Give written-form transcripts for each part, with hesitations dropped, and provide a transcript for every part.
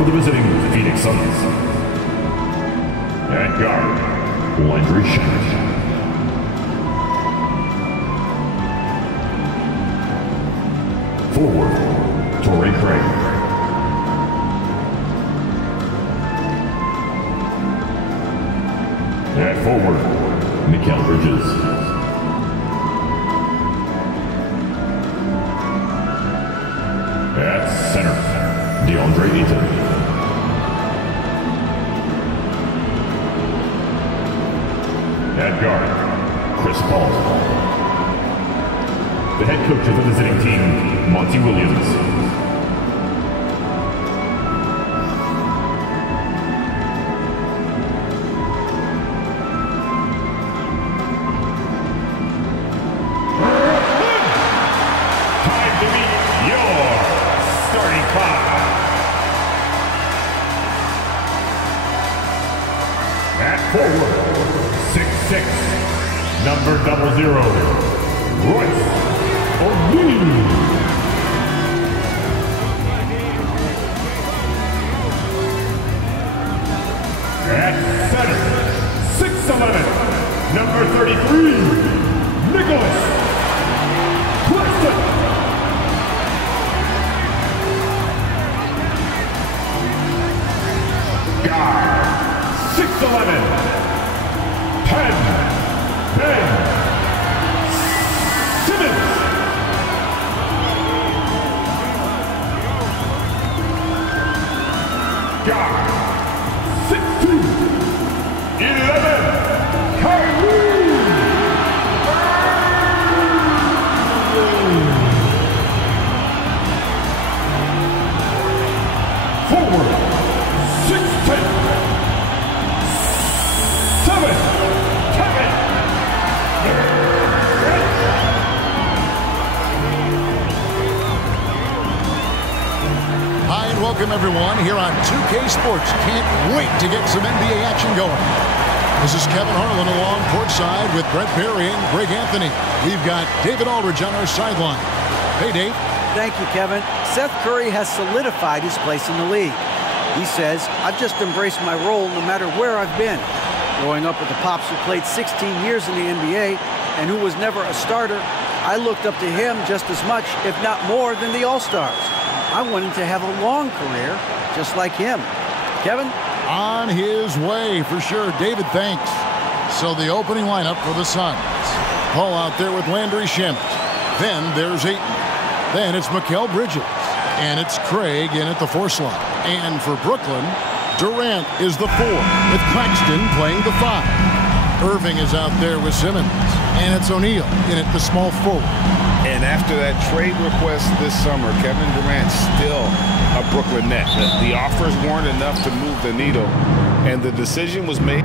for the visiting Phoenix Suns. At guard, Landry Shamet. Forward, Torrey Craig. At forward, Mikal Bridges. At center, DeAndre Ayton. At guard, Chris Paul. The head coach of the visiting team, Monty Williams. Time to meet your starting five. At forward, 6'6", number 00, Royce O'Neal. At center, 6'11", number 33, Nicholas Claxton. Guard, 6'11", Ben Simmons. Guard, 6'2", 11, Kyrie. Forward, 6'10", 7, Kevin. Hi and welcome everyone here on 2K Sports. Can't wait to get some NBA action going. This is Kevin Harlan along courtside with Brett Berry and Greg Anthony. We've got David Aldridge on our sideline. Hey, Dave. Thank you, Kevin. Seth Curry has solidified his place in the league. He says, I've just embraced my role no matter where I've been. Growing up with a pops who played 16 years in the NBA and who was never a starter, I looked up to him just as much, if not more, than the All-Stars. I wanted to have a long career just like him. Kevin? On his way, for sure. David, thanks. So the opening lineup for the Suns. Paul out there with Landry Shamet. Then there's Ayton. Then it's Mikal Bridges. And it's Craig in at the 4 slot. And for Brooklyn, Durant is the 4, with Claxton playing the 5. Irving is out there with Simmons. And it's O'Neal in at the small forward. And after that trade request this summer, Kevin Durant's still a Brooklyn Net. The offers weren't enough to move the needle, and the decision was made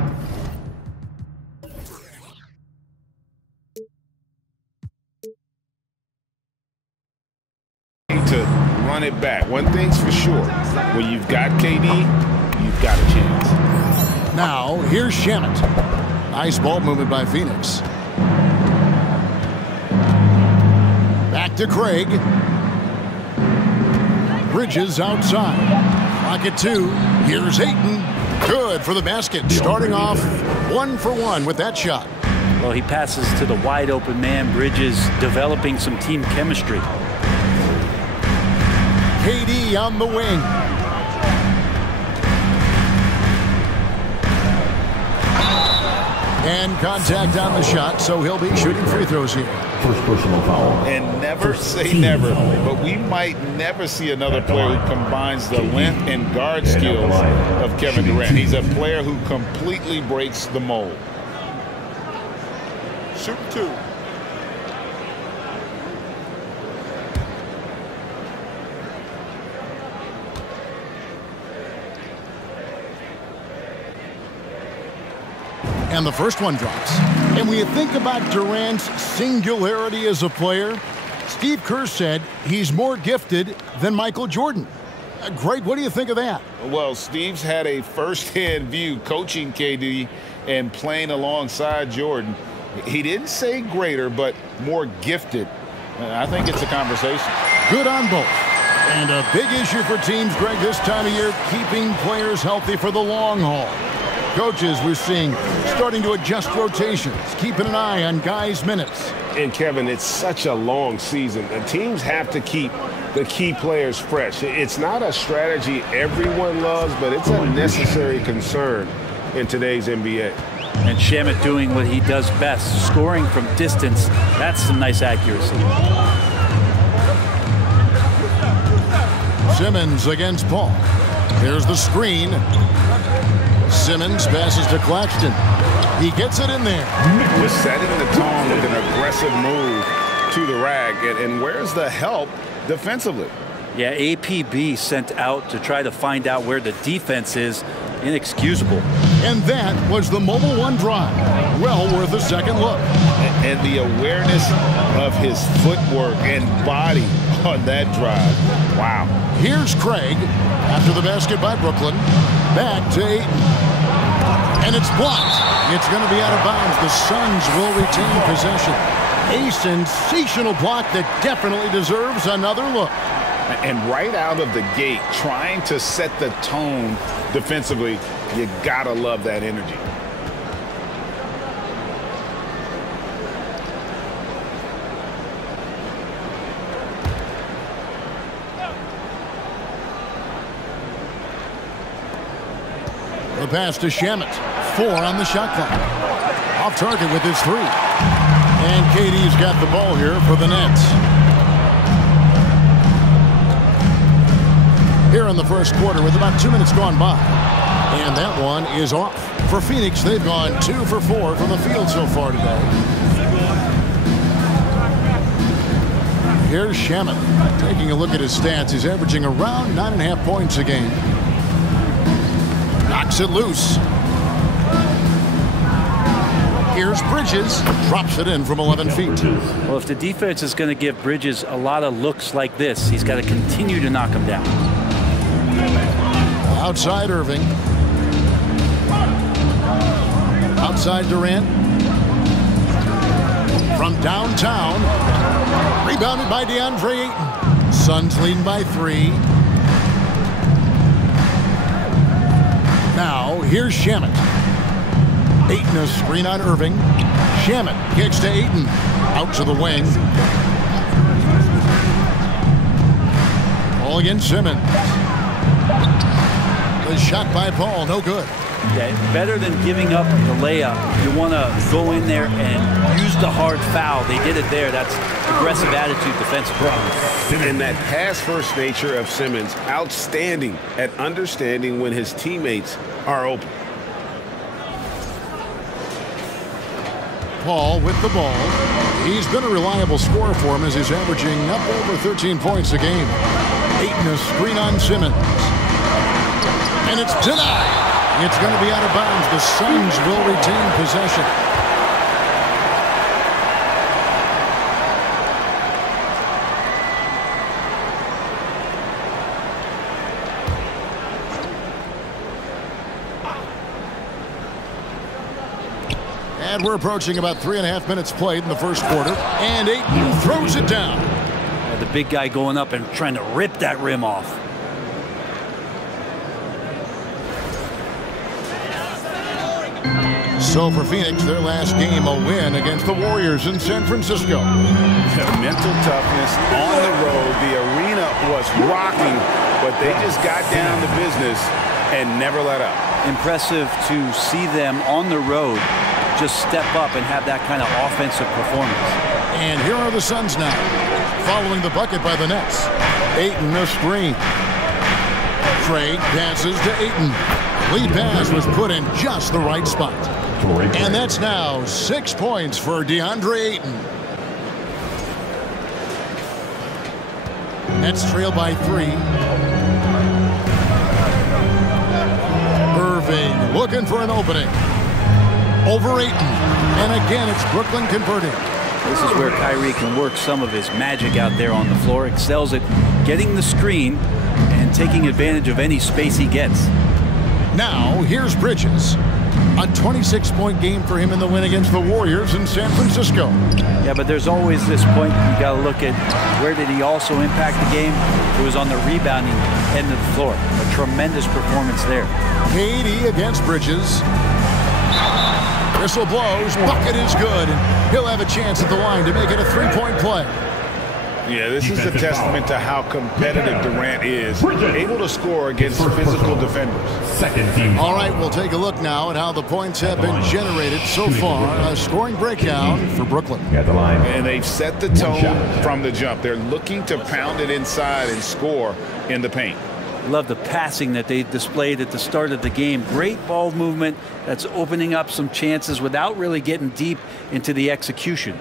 to run it back. One thing's for sure, when you've got KD, you've got a chance. Now, here's Shamet. Nice ball movement by Phoenix. Back to Craig. Bridges outside. Clock at 2. Here's Ayton. Good for the basket. Starting off 1 for 1 with that shot. Well, he passes to the wide open man. Bridges developing some team chemistry. KD on the wing. And contact on the shot, so he'll be shooting free throws here. First personal foul. And never say never, but we might never see another player who combines the length and guard skills of Kevin Durant. He's a player who completely breaks the mold. Shoot 2. And the first one drops. And when you think about Durant's singularity as a player, Steve Kerr said he's more gifted than Michael Jordan. Greg, what do you think of that? Well, Steve's had a first-hand view coaching KD and playing alongside Jordan. He didn't say greater, but more gifted. I think it's a conversation. Good on both. And a big issue for teams, Greg, this time of year, keeping players healthy for the long haul. Coaches, we're seeing, starting to adjust rotations, keeping an eye on guys' minutes. And, Kevin, it's such a long season. The teams have to keep the key players fresh. It's not a strategy everyone loves, but it's a necessary concern in today's NBA. And Shamet doing what he does best, scoring from distance. That's some nice accuracy. Simmons against Paul. Here's the screen. Simmons passes to Claxton. He gets it in there. Just setting the tone with an aggressive move to the rack. And where's the help defensively? Yeah, APB sent out to try to find out where the defense is. Inexcusable. And that was the Mobile One drive. Well worth a second look. And the awareness of his footwork and body on that drive. Wow. Here's Craig after the basket by Brooklyn. Back to Ayton. And it's blocked. It's going to be out of bounds. The Suns will retain possession. A sensational block that definitely deserves another look. And right out of the gate, trying to set the tone defensively, you gotta love that energy. The pass to Shamet. 4 on the shot clock. Off target with his 3. And KD's got the ball here for the Nets. Here in the first quarter with about 2 minutes gone by. And that one is off. For Phoenix, they've gone 2 for 4 from the field so far today. Here's Shamet. Taking a look at his stats, he's averaging around 9.5 points a game. Knocks it loose. Here's Bridges. Drops it in from 11 feet. Well, if the defense is going to give Bridges a lot of looks like this, he's got to continue to knock him down. Outside Irving. Outside Durant. From downtown. Rebounded by DeAndre Ayton. Suns leading by 3. Now, here's Shamet. Ayton a screen on Irving. Shamet gets to Ayton. Out to the wing. Ball against Simmons. The shot by Paul, no good. Yeah, better than giving up the layup. You want to go in there and use the hard foul. They did it there. That's aggressive attitude defensively. And that pass-first nature of Simmons, outstanding at understanding when his teammates are open. Paul with the ball. He's been a reliable scorer for him as he's averaging up over 13 points a game. Ayton a screen on Simmons. And it's denied. It's going to be out of bounds. The Suns will retain possession. And we're approaching about 3.5 minutes played in the first quarter. And Ayton throws it down. The big guy going up and trying to rip that rim off. So for Phoenix, their last game, a win against the Warriors in San Francisco. The mental toughness on the road. The arena was rocking, but they just got down to business and never let up. Impressive to see them on the road just step up and have that kind of offensive performance. And here are the Suns now, following the bucket by the Nets. Ayton a screen. Craig passes to Ayton. Lead pass was put in just the right spot. And that's now 6 points for DeAndre Ayton. Nets trail by 3. Irving looking for an opening. Over Ayton. And again, it's Brooklyn converting. This is where Kyrie can work some of his magic out there on the floor. Excels at getting the screen and taking advantage of any space he gets. Now, here's Bridges. A 26-point game for him in the win against the Warriors in San Francisco. Yeah, but there's always this point you got to look at where did he also impact the game. It was on the rebounding end of the floor. A tremendous performance there. KD against Bridges. Whistle blows. Bucket is good. And he'll have a chance at the line to make it a three-point play. Yeah, this is a testament to how competitive Durant is, able to score against physical defenders. Second team. All right, we'll take a look now at how the points have been generated so far. A scoring breakdown for Brooklyn. At the line. And they've set the tone from the jump. They're looking to pound it inside and score in the paint. Love the passing that they displayed at the start of the game. Great ball movement that's opening up some chances without really getting deep into the execution.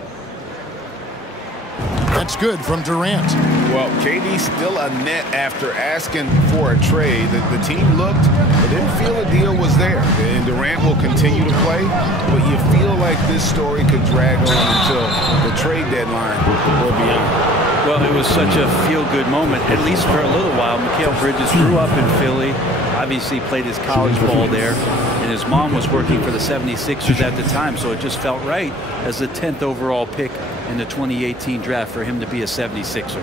That's good from Durant. Well, KD still a net after asking for a trade. The team looked, but didn't feel a deal was there. And Durant will continue to play, but you feel like this story could drag on until the trade deadline or beyond. Well, it was such a feel-good moment, at least for a little while. Mikal Bridges grew up in Philly, obviously played his college ball there, and his mom was working for the 76ers at the time, so it just felt right as the 10th overall pick in the 2018 draft for him to be a 76er.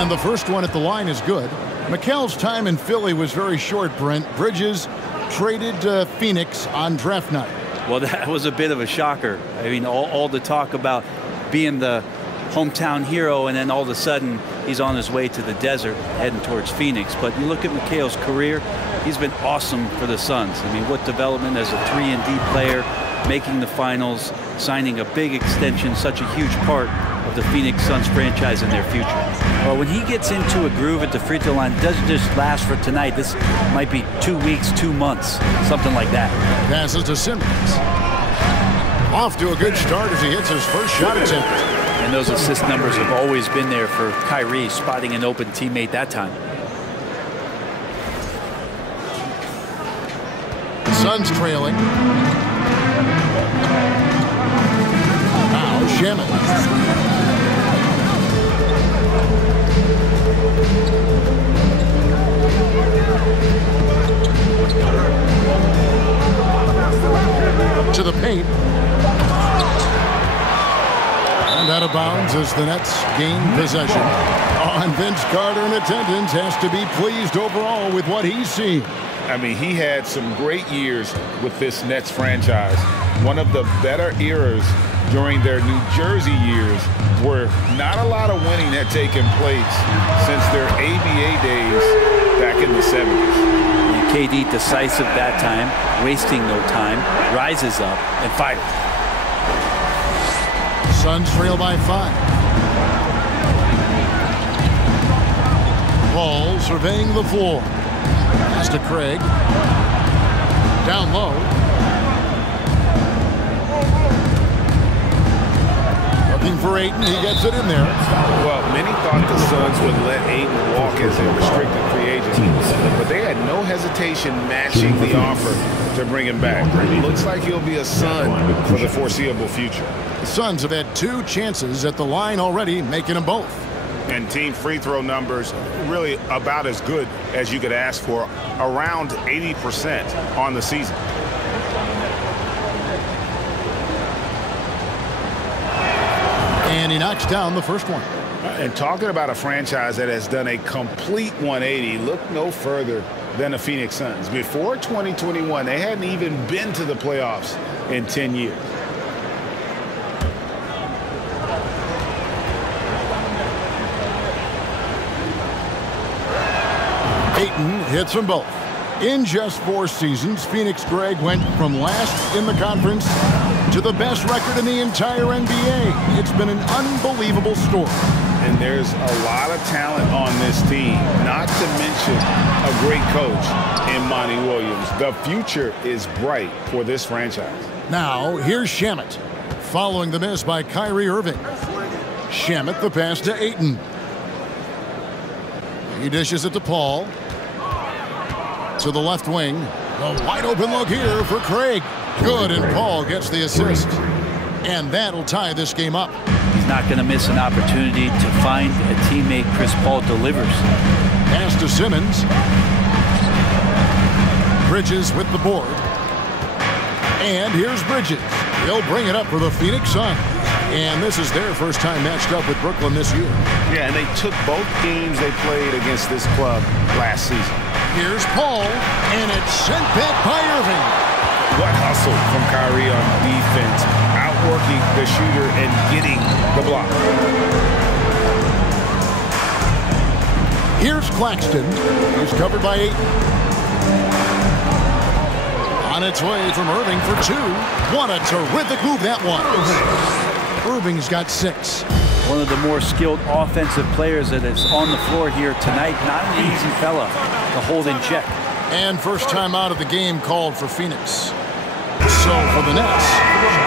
And the first one at the line is good. Mikal's time in Philly was very short, Brent. Bridges traded to Phoenix on draft night. Well, that was a bit of a shocker. I mean, all the talk about being the hometown hero, and then all of a sudden he's on his way to the desert heading towards Phoenix. But you look at Mikal's career, he's been awesome for the Suns. I mean, what development as a 3-and-D player, making the finals, signing a big extension, such a huge part of the Phoenix Suns franchise in their future. Well, when he gets into a groove at the free throw line, it doesn't just last for tonight. This might be 2 weeks, 2 months, something like that. Passes to Simmons. Off to a good start as he hits his first shot attempt. And those assist numbers have always been there for Kyrie, spotting an open teammate that time. Suns trailing. Now Shaman. To the paint. And out of bounds as the Nets gain possession. Oh, and Vince Carter in attendance has to be pleased overall with what he's seen. I mean, he had some great years with this Nets franchise. One of the better eras during their New Jersey years, where not a lot of winning had taken place since their ABA days back in the 70s. KD decisive that time, wasting no time, rises up and fires. Suns trail by 5. Paul surveying the floor. Pass to Craig. Down low. Looking for Ayton. He gets it in there. Well, many thought the Suns would let Ayton walk as a restricted free agent, but they had no hesitation matching the offer to bring him back. It looks like he'll be a Sun for the foreseeable future. The Suns have had 2 chances at the line already, making them both. And team free throw numbers really about as good as you could ask for, around 80% on the season. And he knocks down the first one. And talking about a franchise that has done a complete 180, look no further than the Phoenix Suns. Before 2021, they hadn't even been to the playoffs in 10 years. Ayton hits them both. In just 4 seasons, Phoenix Greg went from last in the conference to the best record in the entire NBA. It's been an unbelievable story. And there's a lot of talent on this team, not to mention a great coach in Monty Williams. The future is bright for this franchise. Now, here's Shamet, following the miss by Kyrie Irving. Shamet the pass to Ayton. He dishes it to Paul. To the left wing. A wide open look here for Craig. Good, and Paul gets the assist. And that'll tie this game up. He's not going to miss an opportunity to find a teammate. Chris Paul delivers. Pass to Simmons. Bridges with the board. And here's Bridges. He'll bring it up for the Phoenix Suns. And this is their first time matched up with Brooklyn this year. Yeah, and they took both games they played against this club last season. Here's Paul, and it's sent back by Irving. What hustle from Kyrie on defense, outworking the shooter and getting the block. Here's Claxton. He's covered by 8. On its way from Irving for 2. What a terrific move that was. Irving's got 6. One of the more skilled offensive players that is on the floor here tonight. Not an easy fella to hold in check. And first time out of the game called for Phoenix. So for the Nets,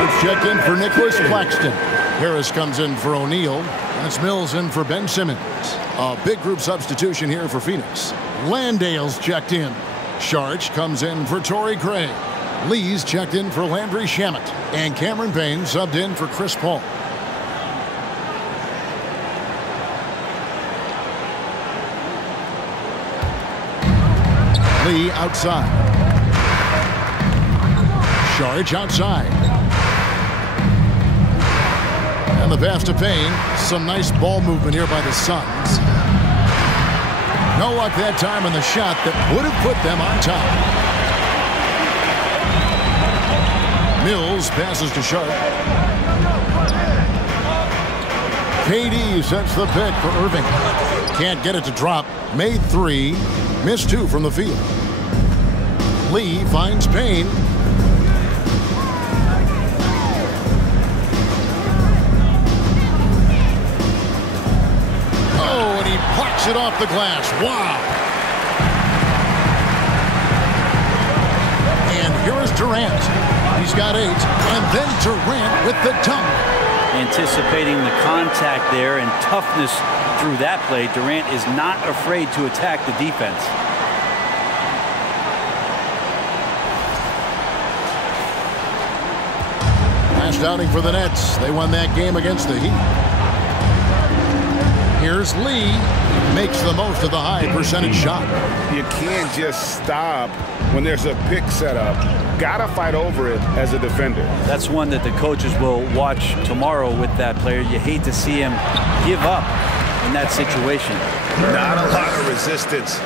it's checked in for Nicholas Claxton. Harris comes in for O'Neal. And it's Mills in for Ben Simmons. A big group substitution here for Phoenix. Landale's checked in. Sharch comes in for Torrey Craig. Lee's checked in for Landry Shamet. And Cameron Payne subbed in for Chris Paul. Lee outside. Sharch outside. And the pass to Payne. Some nice ball movement here by the Suns. No luck that time on the shot that would have put them on top. Mills passes to Sharp. KD sets the pick for Irving. Can't get it to drop. Made 3. Missed 2 from the field. Lee finds Payne. Oh, and he plucks it off the glass. Wow. And here is Durant. He's got 8. And then Durant with the dunk. Anticipating the contact there and toughness through that play, Durant is not afraid to attack the defense. Last outing for the Nets. They won that game against the Heat. Here's Lee. Makes the most of the high percentage shot. You can't just stop when there's a pick set up. Gotta fight over it as a defender. That's one that the coaches will watch tomorrow with that player. You hate to see him give up in that situation. Not a lot of resistance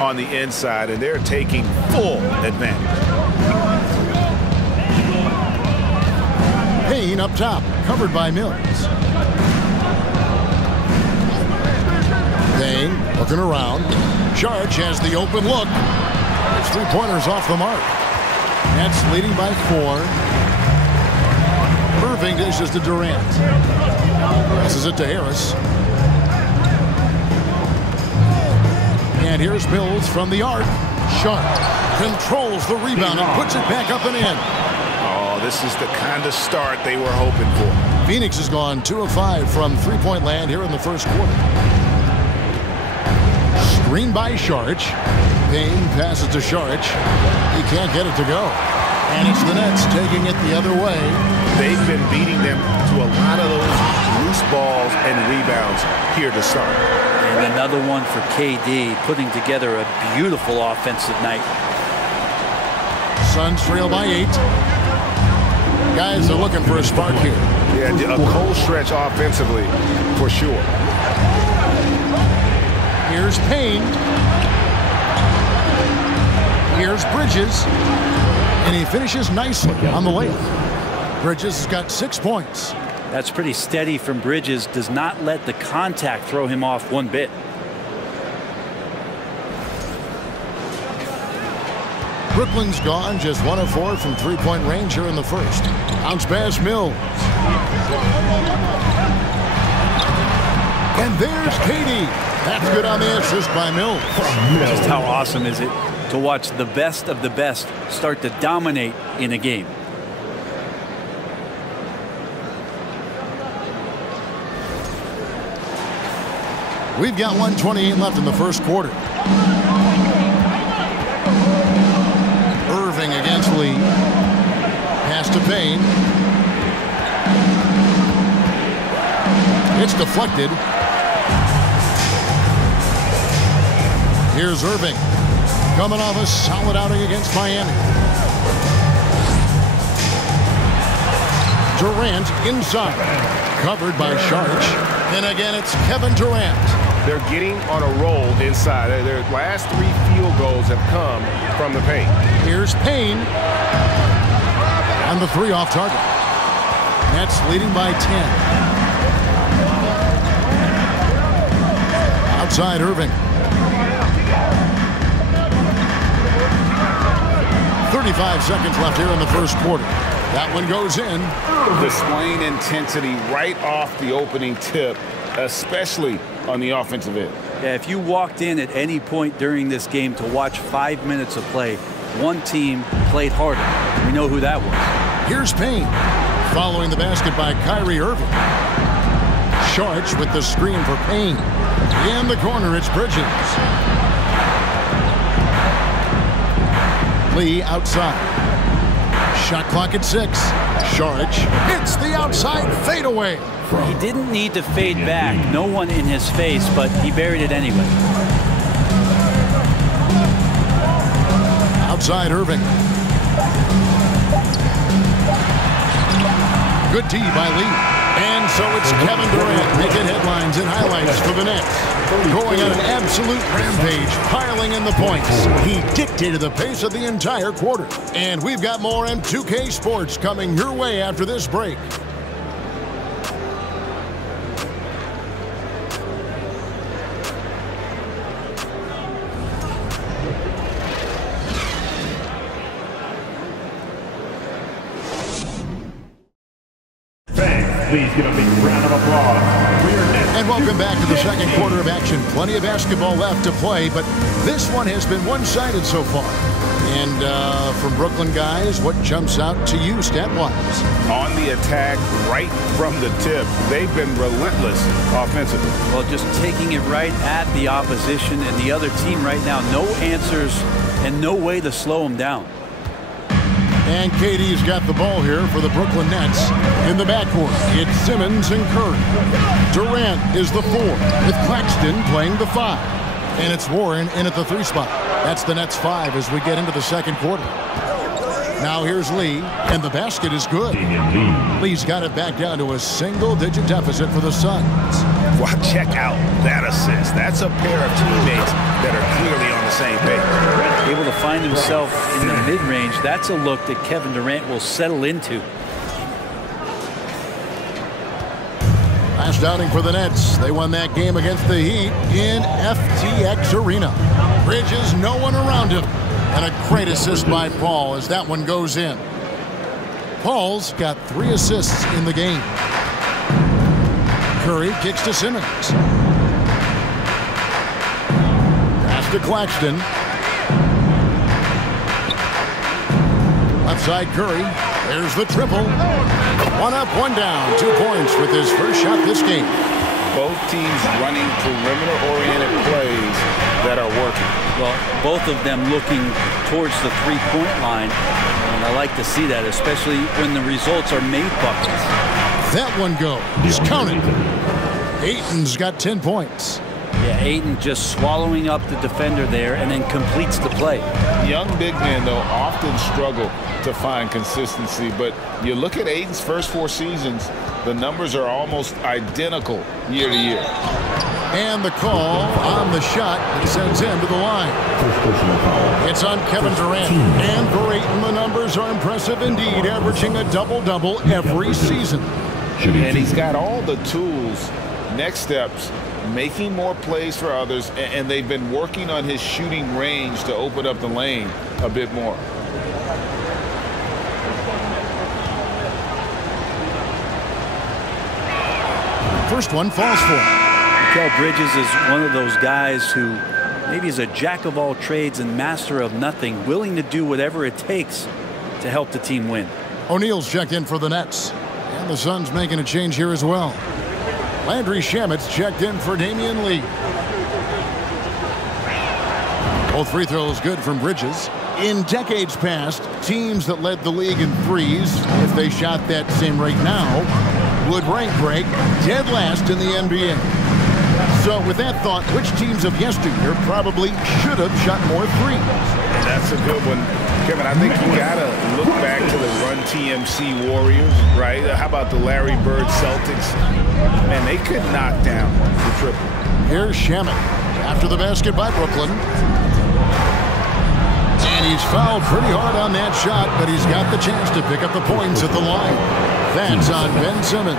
on the inside, and they're taking full advantage. Payne up top, covered by Mills. Payne looking around. Sharch has the open look. His 3-pointers off the mark. Nets leading by 4. Irving dishes to Durant. Passes it to Harris. And here's Mills from the arc. Sharp controls the rebound and puts it back up and in. Oh, this is the kind of start they were hoping for. Phoenix has gone 2 of 5 from 3-point land here in the first quarter. Screen by Sharch. Payne passes to Sharch. He can't get it to go. And it's the Nets taking it the other way. They've been beating them to a lot of those loose balls and rebounds here to start. And another one for KD, putting together a beautiful offensive night. Suns trail by 8. Guys are looking for a spark here. Yeah, a cold stretch offensively for sure. Here's Payne. Here's Bridges. And he finishes nicely on the layup. Bridges has got 6 points. That's pretty steady from Bridges. Does not let the contact throw him off one bit. Brooklyn's gone just 1 of 4 from 3-point range here in the first. Bounce pass Mills. And there's KD. That's good on the assist by Mills. Just how awesome is it to watch the best of the best start to dominate in a game. We've got 1:28 left in the first quarter. Irving against Lee. Pass to Payne. It's deflected. Here's Irving, coming off a solid outing against Miami. Durant inside, covered by Sharch. And again, it's Kevin Durant. They're getting on a roll inside. Their last 3 field goals have come from the paint. Here's Payne. On the 3 off target. Nets leading by 10. Outside Irving. 35 seconds left here in the first quarter. That one goes in. Displaying intensity right off the opening tip, especially on the offensive end. Yeah, if you walked in at any point during this game to watch 5 minutes of play, one team played harder. We know who that was. Here's Payne, following the basket by Kyrie Irving. Sharch with the screen for Payne. In the corner, it's Bridges. Lee outside. Shot clock at 6. Sharch hits the outside fadeaway. He didn't need to fade back. No one in his face, but he buried it anyway. Outside Irving. Good D by Lee. And so it's Kevin Durant making headlines and highlights for the Nets. Going on an absolute rampage, piling in the points. He dictated the pace of the entire quarter. And we've got more M2K Sports coming your way after this break. Please give a big round of applause. And welcome back to the second quarter of action. Plenty of basketball left to play, but this one has been one-sided so far. And from Brooklyn guys, what jumps out to you stat-wise? On the attack, right from the tip, they've been relentless offensively. Well, just taking it right at the opposition and the other team right now. No answers and no way to slow them down. And KD's got the ball here for the Brooklyn Nets. In the backcourt, it's Simmons and Curry. Durant is the 4, with Claxton playing the 5. And it's Warren in at the 3 spot. That's the Nets 5 as we get into the second quarter. Now here's Lee, and the basket is good. Lee's got it back down to a single-digit deficit for the Suns. Well, check out that assist. That's a pair of teammates that are clearly on the same page. Able to find himself in the mid-range. That's a look that Kevin Durant will settle into. Last outing for the Nets. They won that game against the Heat in FTX Arena. Bridges, no one around him. And a great assist by Paul as that one goes in. Paul's got 3 assists in the game. Curry kicks to Simmons. Pass to Claxton. Left side Curry. There's the triple. 1 up, 1 down. 2 points with his first shot this game. Both teams running perimeter-oriented plays that are working. Well, both of them looking towards the three-point line. And I like to see that, especially when the results are made buckets. That one goes. Counted. Ayton's got 10 points. Yeah, Ayton just swallowing up the defender there and then completes the play. Young big men, though, often struggle to find consistency. But you look at Ayton's first 4 seasons, the numbers are almost identical year to year. And the call on the shot that sends him to the line. It's on Kevin Durant. And for Ayton, the numbers are impressive indeed, averaging a double-double every season. And he's got all the tools, next steps, making more plays for others, and they've been working on his shooting range to open up the lane a bit more. First one falls for him. Mikal Bridges is one of those guys who maybe is a jack of all trades and master of nothing, willing to do whatever it takes to help the team win. O'Neal's checked in for the Nets. And the Suns making a change here as well. Landry Shamet's checked in for Damian Lee. Both free throws good from Bridges. In decades past, teams that led the league in threes, if they shot that same rate now, would rank Greg dead last in the NBA. So with that thought, which teams of yesteryear probably should have shot more threes? That's a good one. Kevin, I think you got to look back to the Run TMC Warriors, right? How about the Larry Bird Celtics? Man, they could knock down the triple. Here's Shamet after the basket by Brooklyn. And he's fouled pretty hard on that shot, but he's got the chance to pick up the points at the line. That's on Ben Simmons.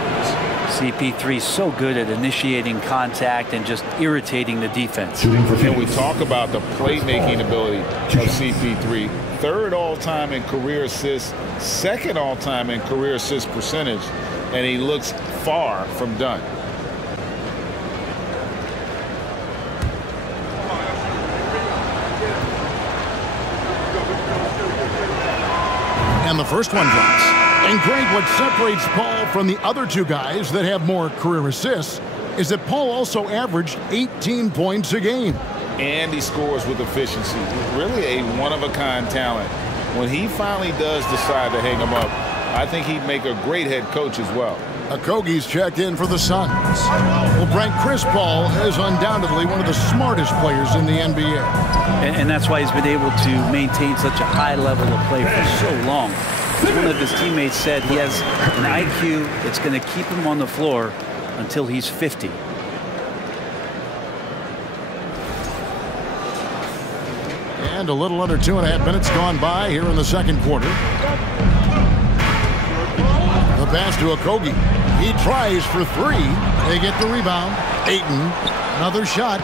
CP3 so good at initiating contact and just irritating the defense. And we talk about the playmaking ability of CP3. Third all-time in career assists, second all-time in career assist percentage, and he looks far from done. And the first one drops. And Greg, what separates Paul from the other two guys that have more career assists is that Paul also averaged 18 points a game. And he scores with efficiency. Really a one-of-a-kind talent. When he finally does decide to hang him up, I think he'd make a great head coach as well. Okogie's checked in for the Suns. Well, Brent, Chris Paul is undoubtedly one of the smartest players in the NBA. And that's why he's been able to maintain such a high level of play for so long. One of his teammates said he has an IQ that's going to keep him on the floor until he's 50. And a little under 2.5 minutes gone by here in the second quarter. The pass to Okogie. He tries for three. They get the rebound. Ayton, another shot.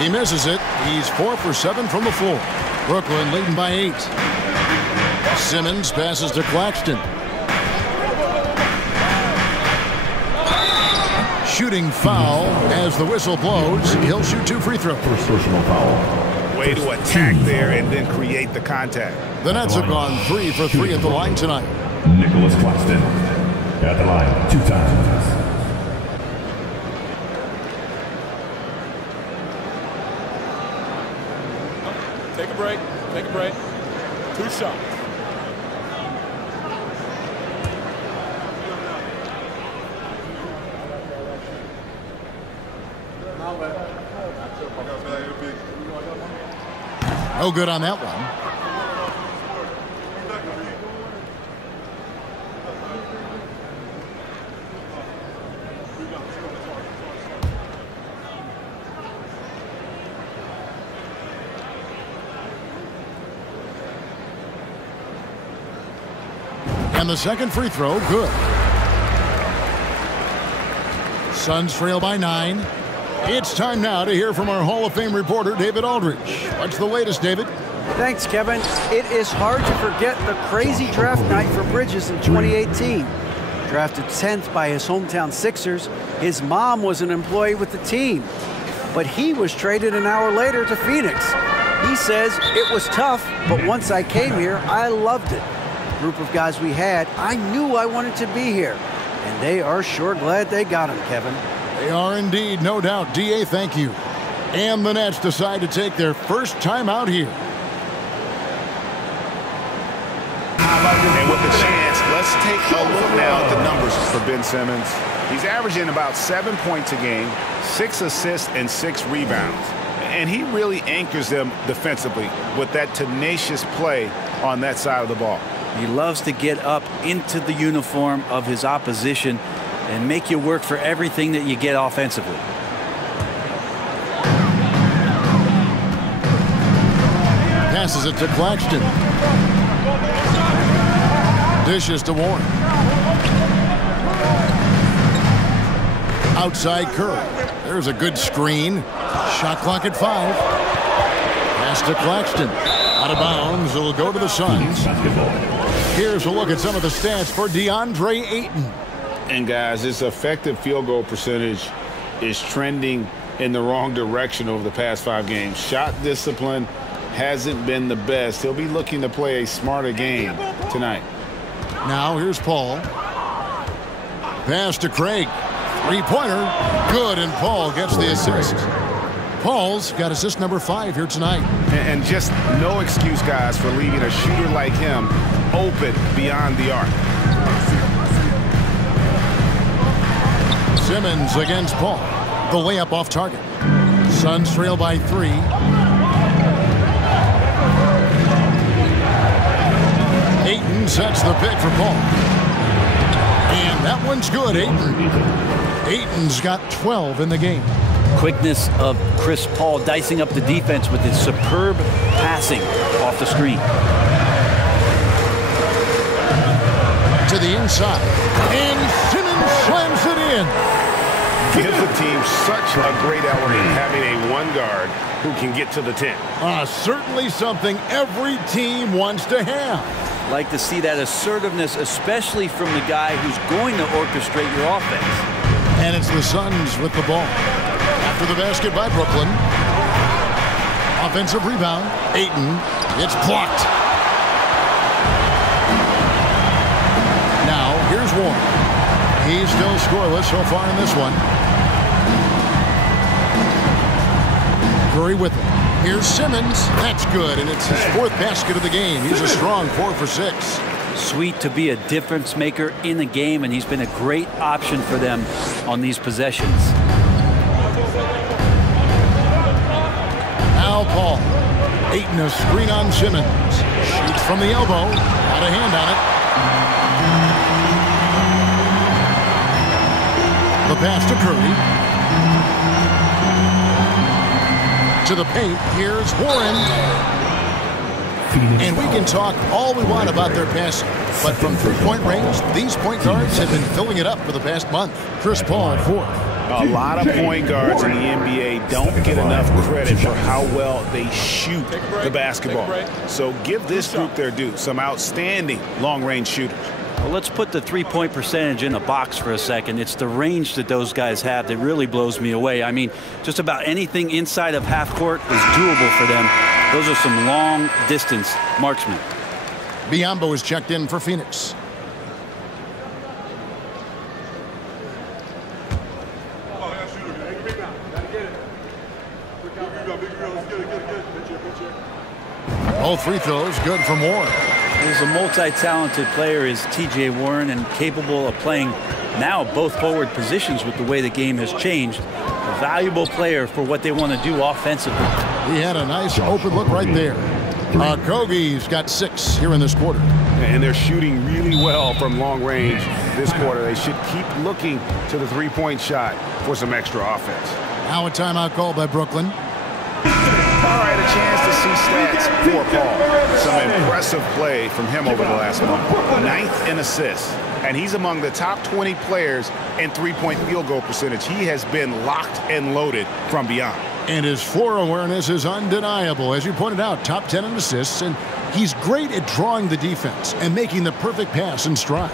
He misses it. He's 4 for 7 from the floor. Brooklyn leading by 8. Simmons passes to Claxton. Shooting foul as the whistle blows. He'll shoot 2 free throws. First personal foul. Way to attack there and then create the contact. The Nets have gone 3 for 3 at the line tonight. Nicholas Claxton at the line 2 times. Take a break. Take a break. 2 shots. No good on that one. And the second free throw, good. Suns trail by 9. It's time now to hear from our Hall of Fame reporter, David Aldridge. What's the latest, David? Thanks, Kevin. It is hard to forget the crazy draft night for Bridges in 2018. Drafted 10th by his hometown Sixers, his mom was an employee with the team. But he was traded an hour later to Phoenix. He says, it was tough, but once I came here, I loved it. The group of guys we had, I knew I wanted to be here. And they are sure glad they got him, Kevin. They are indeed, no doubt. D.A., thank you. And the Nets decide to take their first time out here. And with the chance, let's take a look now at the numbers for Ben Simmons. He's averaging about 7 points a game, 6 assists, and 6 rebounds. And he really anchors them defensively with that tenacious play on that side of the ball. He loves to get up into the uniform of his opposition and make you work for everything that you get offensively. Passes it to Claxton. Dishes to Warren. Outside Curry. There's a good screen. Shot clock at 5. Pass to Claxton. Out of bounds. It'll go to the Suns. Here's a look at some of the stats for DeAndre Ayton. And guys, his effective field goal percentage is trending in the wrong direction over the past 5 games. Shot discipline hasn't been the best. He'll be looking to play a smarter game tonight. Now here's Paul. Pass to Craig. 3-pointer. Good, and Paul gets the assist. Paul's got assist number 5 here tonight. And just no excuse, guys, for leaving a shooter like him open beyond the arc. Simmons against Paul. The layup off target. Suns trail by 3. Ayton sets the pick for Paul. And that one's good, Ayton. Ayton's got 12 in the game. Quickness of Chris Paul dicing up the defense with his superb passing off the screen. To the inside. And Simmons slams it in. Gives the team such a great element having a one guard who can get to the 10. Certainly something every team wants to have. Like to see that assertiveness, especially from the guy who's going to orchestrate your offense. And it's the Suns with the ball. After the basket by Brooklyn. Offensive rebound. Ayton. It's blocked. Now, here's Warren. He's still scoreless so far in this one. Curry with it. Here's Simmons. That's good, and it's his 4th basket of the game. He's a strong 4 for 6. Sweet to be a difference maker in the game, and he's been a great option for them on these possessions. Now Paul. Ayton a screen on Simmons. Shoots from the elbow. Got a hand on it. The pass to Curry. To the paint, here's Warren. And we can talk all we want about their passing, but from 3-point range, these point guards have been filling it up for the past month. Chris Paul, 4th. A lot of point guards in the NBA don't get enough credit for how well they shoot the basketball. So give this group their due. Some outstanding long-range shooters. Well, let's put the 3-point percentage in a box for a second. It's the range that those guys have that really blows me away. I mean, just about anything inside of half court is doable for them. Those are some long-distance marksmen. Biyombo is checked in for Phoenix. All free throws good from Warren. He's a multi-talented player, is T.J. Warren, and capable of playing now both forward positions with the way the game has changed. A valuable player for what they want to do offensively. He had a nice open look right there. Kogie's got 6 here in this quarter. And they're shooting really well from long range this quarter. They should keep looking to the 3-point shot for some extra offense. Now a timeout call by Brooklyn. All right, a chance to see stats for Paul. Some impressive play from him over the last month. 9th in assists, and he's among the top 20 players in 3-point field goal percentage. He has been locked and loaded from beyond. And his floor awareness is undeniable. As you pointed out, top 10 in assists, and he's great at drawing the defense and making the perfect pass in stride.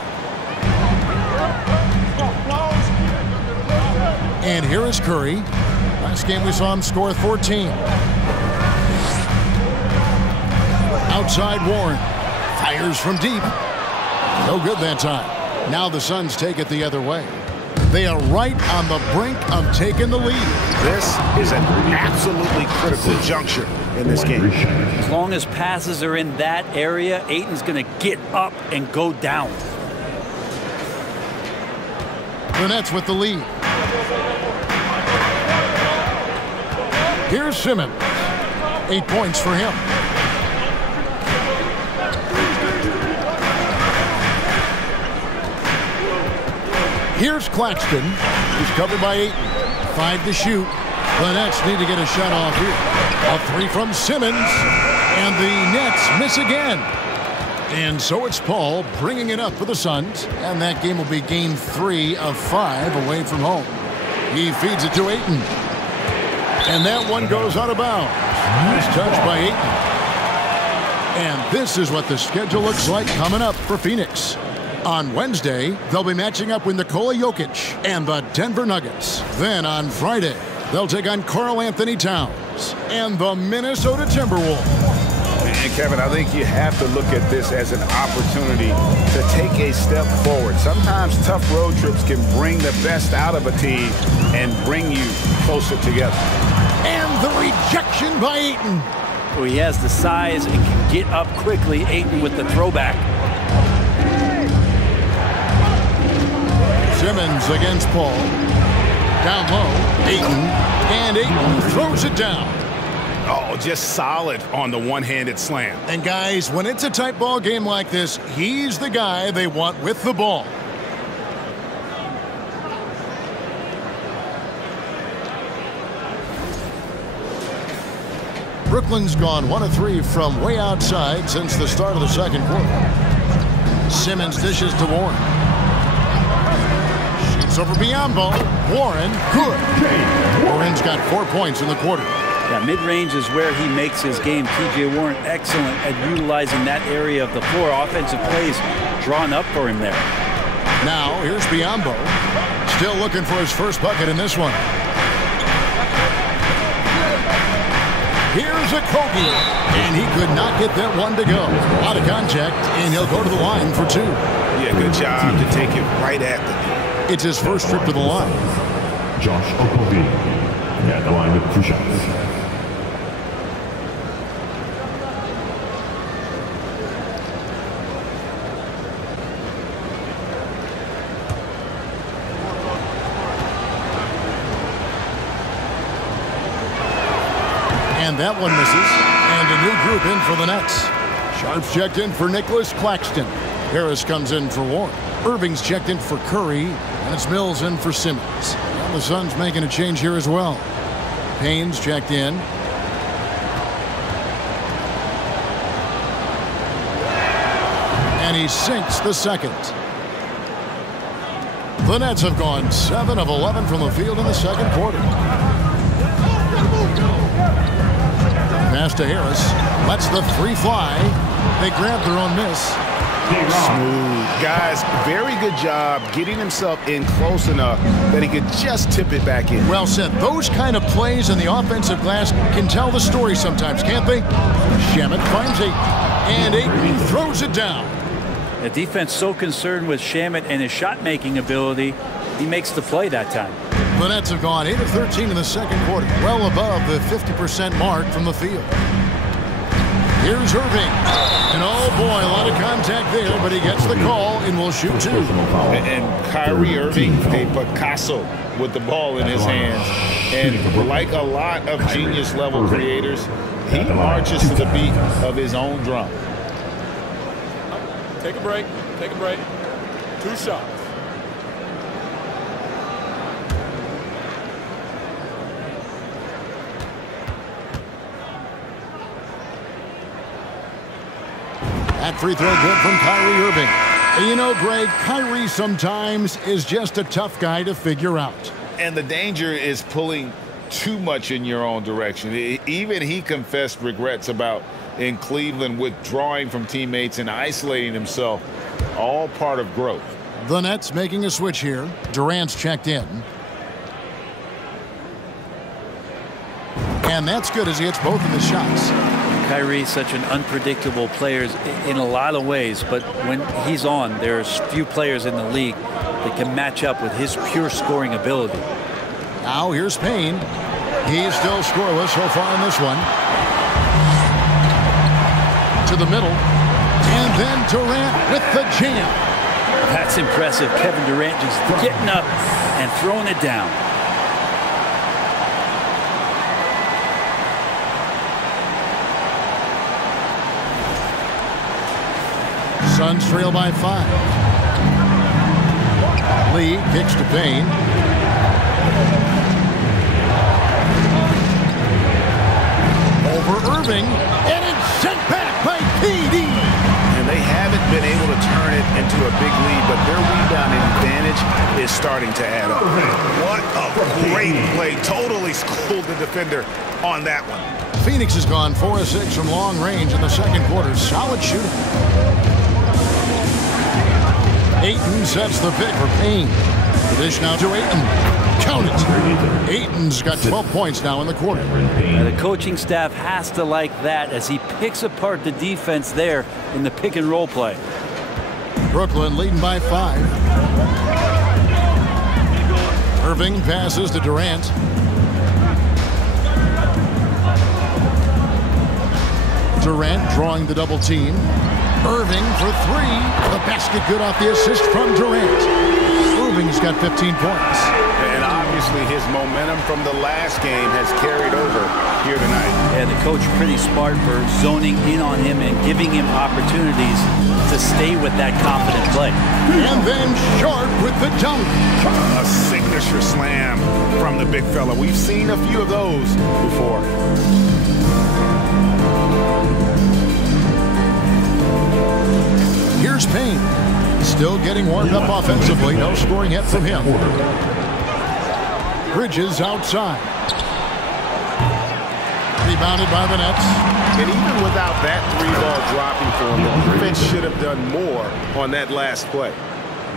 And here is Curry. Last game we saw him score 14. Outside Warren. Fires from deep. No good that time. Now the Suns take it the other way. They are right on the brink of taking the lead. This is an absolutely critical juncture in this game. As long as passes are in that area, Ayton's going to get up and go down. The Nets with the lead. Here's Simmons. 8 points for him. Here's Claxton, who's covered by Ayton. 5 to shoot. The Nets need to get a shot off here. A 3 from Simmons, and the Nets miss again. And so it's Paul bringing it up for the Suns, and that game will be game 3 of 5 away from home. He feeds it to Ayton. And that one goes out of bounds. Nice touch by Ayton. And this is what the schedule looks like coming up for Phoenix. On Wednesday, they'll be matching up with Nikola Jokic and the Denver Nuggets. Then on Friday, they'll take on Karl Anthony Towns and the Minnesota Timberwolves. And Kevin, I think you have to look at this as an opportunity to take a step forward. Sometimes tough road trips can bring the best out of a team and bring you closer together. And the rejection by Ayton. Well, he has the size and can get up quickly. Ayton with the throwback. Simmons against Paul. Down low, Ayton. And Ayton throws it down. Oh, just solid on the one-handed slam. And guys, when it's a tight ball game like this, he's the guy they want with the ball. Brooklyn's gone 1 of 3 from way outside since the start of the second quarter. Simmons dishes to Warren. Shoots over Biyombo. Warren, good. Warren's got 4 points in the quarter. Yeah, mid-range is where he makes his game. T.J. Warren excellent at utilizing that area of the floor. Offensive plays drawn up for him there. Now, here's Biyombo. Still looking for his first bucket in this one. Here's a Kobe, and he could not get that one to go. Out of contact, and he'll go to the line for 2. Yeah, good job to take it right at the. It's his first trip to the line. Josh Okogie at the line with 2 shots. And that one misses. And a new group in for the Nets. Sharp's checked in for Nicholas Claxton. Harris comes in for Warren. Irving's checked in for Curry. And it's Mills in for Simmons. And the Suns making a change here as well. Payne's checked in. And he sinks the second. The Nets have gone 7 of 11 from the field in the second quarter. Pass to Harris. Lets the 3 fly. They grab their own miss. Smooth. Guys, very good job getting himself in close enough that he could just tip it back in. Well said. Those kind of plays in the offensive glass can tell the story sometimes, can't they? Shamet finds Ayton. And Ayton throws it down. The defense so concerned with Shamet and his shot-making ability, he makes the play that time. The Nets have gone 8 of 13 in the second quarter, well above the 50% mark from the field. Here's Irving. And oh boy, a lot of contact there, but he gets the call and will shoot 2. And Kyrie Irving, a Picasso with the ball in his hands. And like a lot of genius-level creators, he marches to the beat of his own drum. Take a break. Take a break. 2 shots. That free throw good from Kyrie Irving. And you know, Greg, Kyrie sometimes is just a tough guy to figure out. And the danger is pulling too much in your own direction. Even he confessed regrets about in Cleveland withdrawing from teammates and isolating himself. All part of growth. The Nets making a switch here. Durant's checked in. And that's good as he hits both of his shots. Kyrie's such an unpredictable player in a lot of ways, but when he's on, there's few players in the league that can match up with his pure scoring ability. Now here's Payne. He's still scoreless so far in this one. To the middle. And then Durant with the jam. That's impressive. Kevin Durant just getting up and throwing it down. Suns trail by 5. Lee kicks to Payne. Over Irving. And it's sent back by PD. And they haven't been able to turn it into a big lead, but their rebounding advantage is starting to add up. What a great play. Totally schooled the defender on that one. Phoenix has gone 4 of 6 from long range in the second quarter. Solid shooting. Ayton sets the pick for Payne. The dish now to Ayton. Count it. Ayton's got 12 points now in the quarter. And the coaching staff has to like that as he picks apart the defense there in the pick and roll play. Brooklyn leading by 5. Irving passes to Durant. Durant drawing the double team. Irving for 3. The basket good off the assist from Durant. Irving's got 15 points. And obviously his momentum from the last game has carried over here tonight. Yeah, the coach pretty smart for zoning in on him and giving him opportunities to stay with that confident play. And then Sharp with the dunk. A signature slam from the big fella. We've seen a few of those before. Here's Payne. Still getting warmed up offensively. No scoring yet from him. Bridges outside. Rebounded by the Nets. And even without that three-ball dropping for him, the defense should have done more on that last play.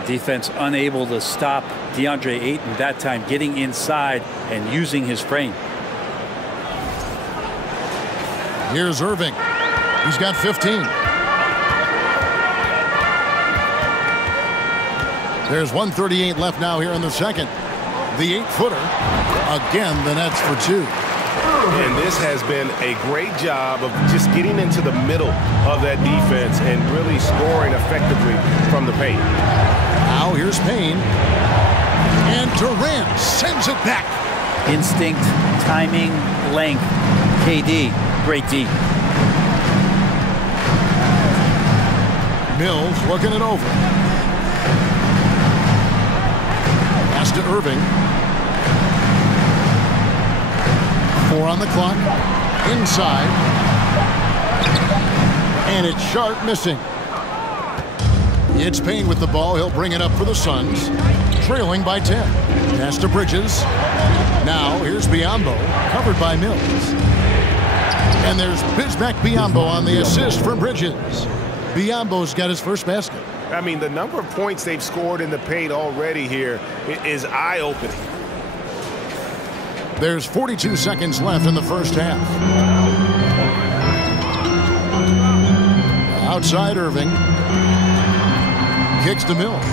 Defense unable to stop DeAndre Ayton that time, getting inside and using his frame. Here's Irving. He's got 15. There's 1:38 left now here in the second. The 8-footer. Again, the Nets for 2. And this has been a great job of just getting into the middle of that defense and really scoring effectively from the paint. Now here's Payne. And Durant sends it back. Instinct, timing, length. KD, great D. Mills looking it over. Pass to Irving. 4 on the clock. Inside. And it's Sharp missing. It's Payne with the ball. He'll bring it up for the Suns. Trailing by 10. Pass to Bridges. Now here's Biyombo. Covered by Mills. And there's Bismack Biyombo on the assist from Bridges. Biyombo's got his first basket. I mean, the number of points they've scored in the paint already here is eye-opening. There's 42 seconds left in the first half. Outside Irving. Kicks to Mills.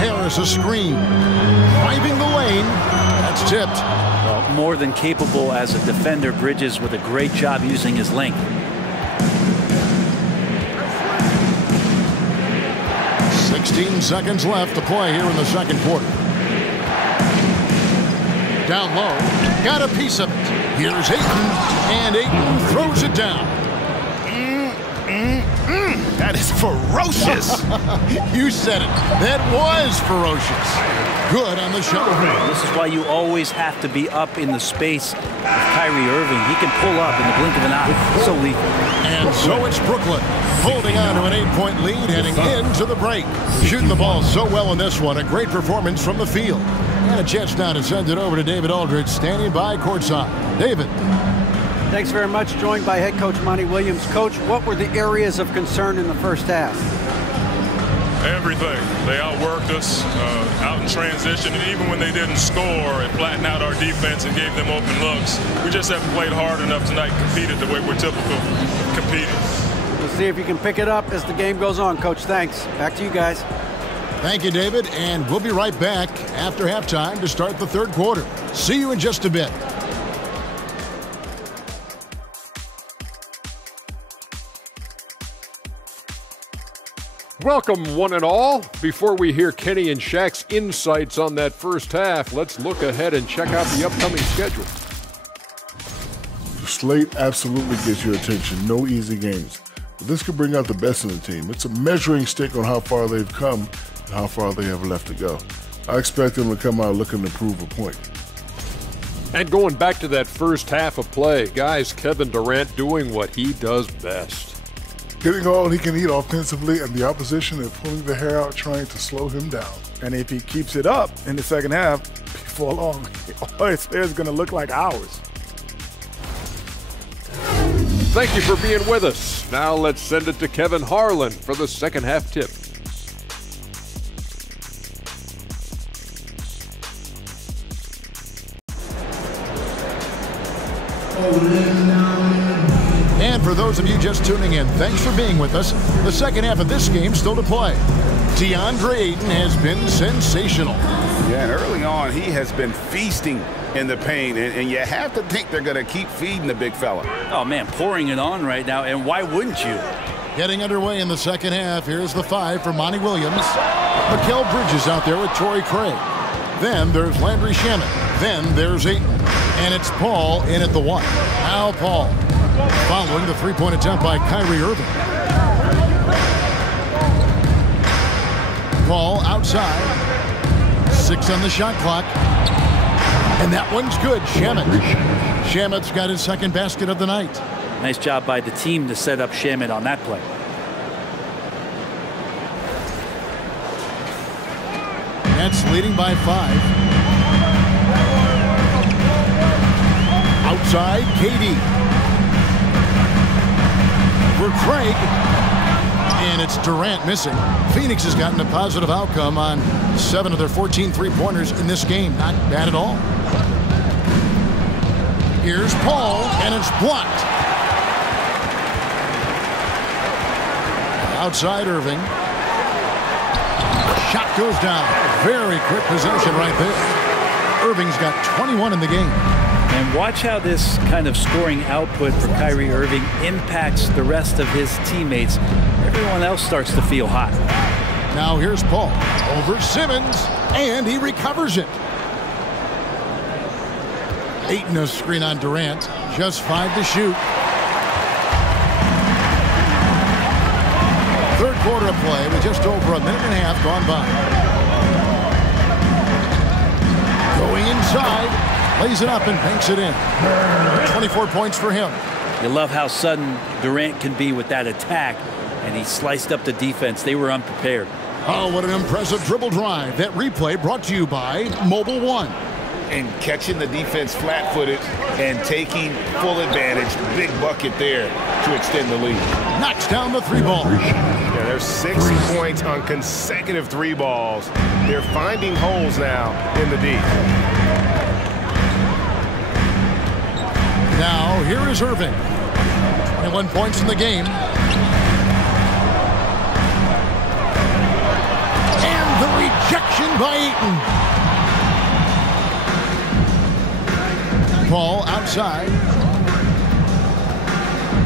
Harris a screen. Driving the lane. That's tipped. Well, more than capable as a defender. Bridges with a great job using his length. 16 seconds left to play here in the second quarter. Down low. Got a piece of it. Here's Ayton. And Ayton throws it down. That is ferocious. You said it. That was ferocious. Good on the shot. This is why you always have to be up in the space of Kyrie Irving. He can pull up in the blink of an eye. So lethal. And so it's Brooklyn holding on to an 8-point lead heading into the break. Shooting the ball so well in this one. A great performance from the field. And a chance now to send it over to David Aldridge standing by courtside. David. Thanks very much. Joined by head coach Monty Williams. Coach, what were the areas of concern in the first half? Everything. They outworked us out in transition, and even when they didn't score, it flattened out our defense and gave them open looks. We just haven't played hard enough tonight, competed the way we're typical competing. We'll see if you can pick it up as the game goes on. Coach, thanks. Back to you guys. Thank you, David, and we'll be right back after halftime to start the third quarter. See you in just a bit. Welcome, one and all. Before we hear Kenny and Shaq's insights on that first half, let's look ahead and check out the upcoming schedule. The slate absolutely gets your attention. No easy games. But this could bring out the best in the team. It's a measuring stick on how far they've come and how far they have left to go. I expect them to come out looking to prove a point. And going back to that first half of play, guys, Kevin Durant doing what he does best. Getting all he can eat offensively, and the opposition is pulling their hair out trying to slow him down. And if he keeps it up in the second half, before long, all his hair is going to look like ours. Thank you for being with us. Now let's send it to Kevin Harlan for the second half tip. And for those of you just tuning in, thanks for being with us. The second half of this game still to play. DeAndre Ayton has been sensational. Yeah, and early on, he has been feasting in the paint, and you have to think they're going to keep feeding the big fella. Oh, man, pouring it on right now, and why wouldn't you? Getting underway in the second half. Here's the 5 for Monty Williams. Mikal Bridges out there with Torrey Craig. Then there's Landry Shamet. Then there's Ayton. And it's Paul in at the 1. Now Paul. Following the three-point attempt by Kyrie Irving. Paul outside. 6 on the shot clock. And that one's good. Shamet's got his second basket of the night. Nice job by the team to set up Shamet on that play. Nets leading by 5. Outside, KD. For Craig. And it's Durant missing. Phoenix has gotten a positive outcome on 7 of their 14 three-pointers in this game. Not bad at all. Here's Paul, and it's blocked. Outside Irving. Shot goes down. Very quick possession right there. Irving's got 21 in the game. And watch how this kind of scoring output for Kyrie Irving impacts the rest of his teammates. Everyone else starts to feel hot. Now here's Paul over Simmons, and he recovers it. Ayton a screen on Durant. Just 5 to shoot. Third quarter of play with just over a minute and a half gone by. Going inside, lays it up and banks it in. 24 points for him. You love how sudden Durant can be with that attack, and he sliced up the defense. They were unprepared. Oh, what an impressive dribble drive. That replay brought to you by Mobile One. And catching the defense flat-footed and taking full advantage. Big bucket there to extend the lead. Knocks down the 3 ball. Yeah, there's 6 points on consecutive 3 balls. They're finding holes now in the D. Now, here is Irving. 21 points in the game. And the rejection by Ayton. Paul outside.